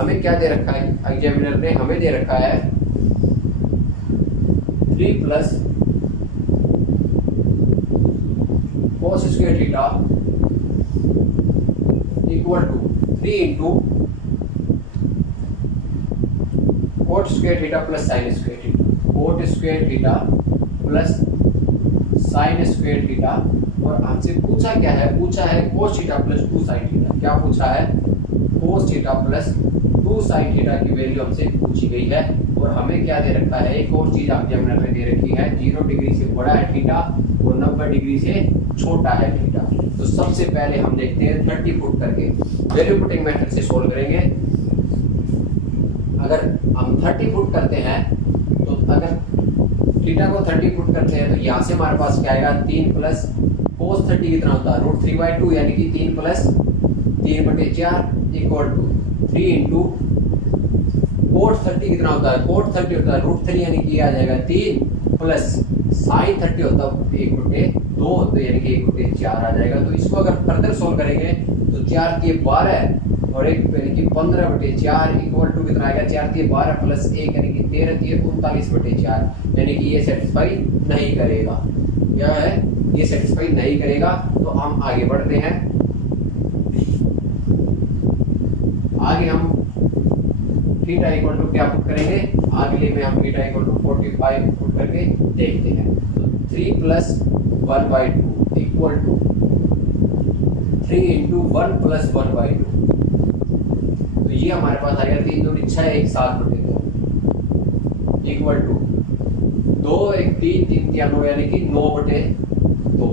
हमें क्या दे रखा है examiner ने, हमें दे रखा है 3 plus cos square theta equal to 3 into cot square theta plus sin square theta, cot square theta plus sin square theta. और हमसे पूछा क्या है, पूछा है cos theta plus 2 sin theta. क्या पूछा है, cos theta plus 2 sin theta की वैल्यू हमसे पूछी गई है। और हमें क्या दे रखा है, एक और चीज आपके एग्जामिनर ने दे रखी है, 0 डिग्री से बड़ा है थीटा और 90 डिग्री से छोटा है थीटा। तो सबसे पहले हम देखते हैं 30 फुट करके वैल्यू पुटिंग मेथड से सोल्व करेंगे। अगर हम 30 फुट करते हैं तो अगर थीटा को 30 फुट करते हैं तो यहाँ से हमारे पास क्या आएगा, 3 प्लस cos 30 कितना होता है, √3/2 यानी कि 3 plus 3/4 equal to 3 into cot 30 कितना होता है, cot 30 होता है √3 यानी कि आ जाएगा 3 प्लस sin 30 होता है 1/2 होता है यानी कि 1/4 आ जाएगा। तो इसको अगर फर्दर सोल्व करेंगे तो 4 के 12 और 1 यानी कि 15/4 इक्वल टू कितना आएगा, 4 के 12 प्लस 1 यानी कि 13 के 39/4 यानी कि ये सेटिस्फाई नहीं करेगा। क्या है, ये सेटिस्फाई नहीं करेगा। तो हम आगे बढ़ते हैं, आगे हम थीटा इक्वल टू क्या पुट करेंगे, अगले में हम थीटा इक्वल टू 45 पुट करके देखते हैं। तो 3 plus 1/2 equal to 3 into 1 plus 1/2। तो ये हमारे पास आएगा 3 2 6 1 7/2 इक्वल टू 2 1 3 3 3 9 यानी कि 9/2।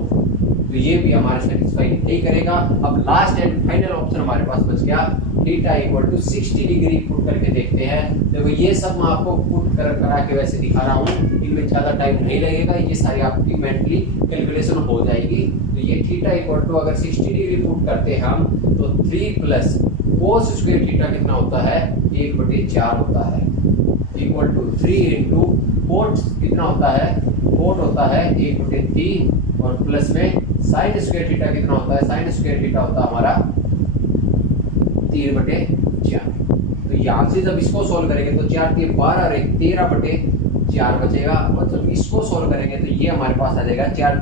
तो ये भी हमारे सेटिस्फाई नहीं करेगा। अब लास्ट एंड फाइनल ऑप्शन हमारे पास बच गया, theta equal to 60 degree put करके देखते हैं। देखो ये सब मैं आपको पुट करा के वैसे दिखा रहा हूँ, इनमें ज़्यादा टाइम नहीं लगेगा, ये सारी आपकी मेंटली कैलकुलेशन हो जाएगी। तो ये थीटा इक्वल टू अगर 60 डिग्री पुट करते हैं हम तो 3 प्लस cos स्क्वायर थीटा कितना होता है, 1/4 होता है इक्वल टू 3 इंटू cot कितना होता है, cot होता है 1/3 और प्लस में sin स्क्वायर थीटा कितना होता है, sin स्क्वायर थीटा होता है हमारा 3/4। तो यहाँ से जब इसको सोल्व करेंगे तो 4 के 12 और 13/4 बचेगा। मतलब इसको सोल्व करेंगे तो ये हमारे पास आ जाएगा 4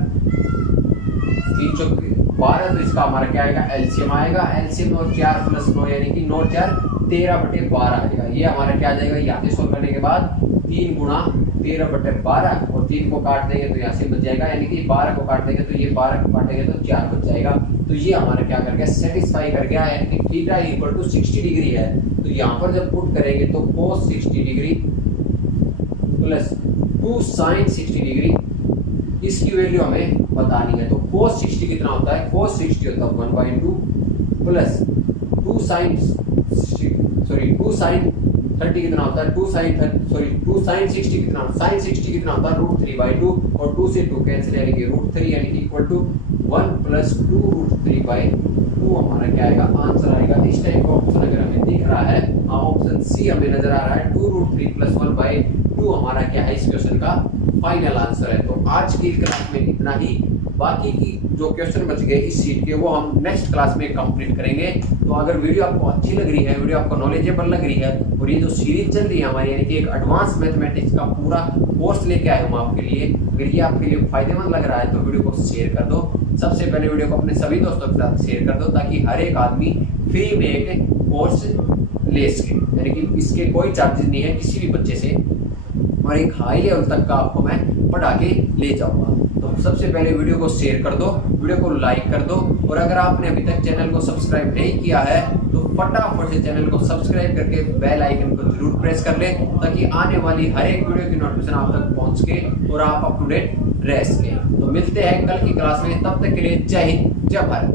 3 चौक 12। तो इसका हमारा क्या आएगा, एलसीएम आएगा, एलसीएम और 4 प्लस 9 यानी कि 9 4 13/12 आएगा। ये हमारा क्या आ जाएगा, यहाँ से सोल्व करने के बाद 3 गुणा 13/12 और 3 को काट देंगे तो यहाँ से बच जाएगा, यानी कि 12 को काट देंगे तो ये 12 को काटेंगे तो 4 बच जाएगा। तो ये हमारा क्या कर गया, सेटिस्फाई कर गया, यानी कि थीटा इक्वल टू 60 डिग्री है। तो यहाँ पर जब पुट करेंगे तो cos 60 degree plus 2 sin 60 degree, इसकी वैल्यू हमें बतानी है। तो cos 60 कितना होता है, cos 60 होता है 1/2 प्लस 2 sin 30 कितना होता है, 2 sin 60 कितना, sin 60 कितना होता है √3/2 और 2 से 2 कैंसिल यानी कि √3 यानी कि इक्वल टू 1 प्लस 2 √3/2 हमारा क्या आएगा, आंसर आएगा। इस टाइप का ऑप्शन अगर हमें दिख रहा है, ऑप्शन सी हमें नजर आ रहा है, 2√3 प्लस 1/2 हमारा क्या है, इस क्वेश्चन का फाइनल आंसर है। तो आज की क्लास में इतना ही, बाकी की जो क्वेश्चन बच गए इस सीट के वो हम नेक्स्ट क्लास में कंप्लीट करेंगे। तो अगर वीडियो आपको अच्छी लग रही है, वीडियो आपको नॉलेजेबल लग रही है और ये जो सीरीज चल रही है हमारी, यानी कि एक एडवांस मैथमेटिक्स का पूरा कोर्स लेके आए हम आपके लिए, अगर ये आपके लिए फायदेमंद लग रहा है तो वीडियो को शेयर कर दो। सबसे पहले वीडियो को अपने सभी दोस्तों के साथ शेयर कर दो ताकि हर एक आदमी फ्री में एक कोर्स ले सके, यानी कि इसके कोई चार्जेस नहीं है किसी भी बच्चे से, और एक हाई लेवल तक का आपको मैं पढ़ा के ले जाऊंगा। तो सबसे पहले वीडियो को शेयर कर दो, वीडियो को लाइक कर दो, और अगर आपने अभी तक चैनल को सब्सक्राइब नहीं किया है तो फटाफट से चैनल को सब्सक्राइब करके बेल आइकन को जरूर प्रेस कर लें ताकि आने वाली हर एक वीडियो की नोटिफिकेशन आप तक पहुंच सके और आप अप टू डेट रह सके। तो मिलते हैं कल की क्लास में, तब तक के लिए जय हिंद जय भारत।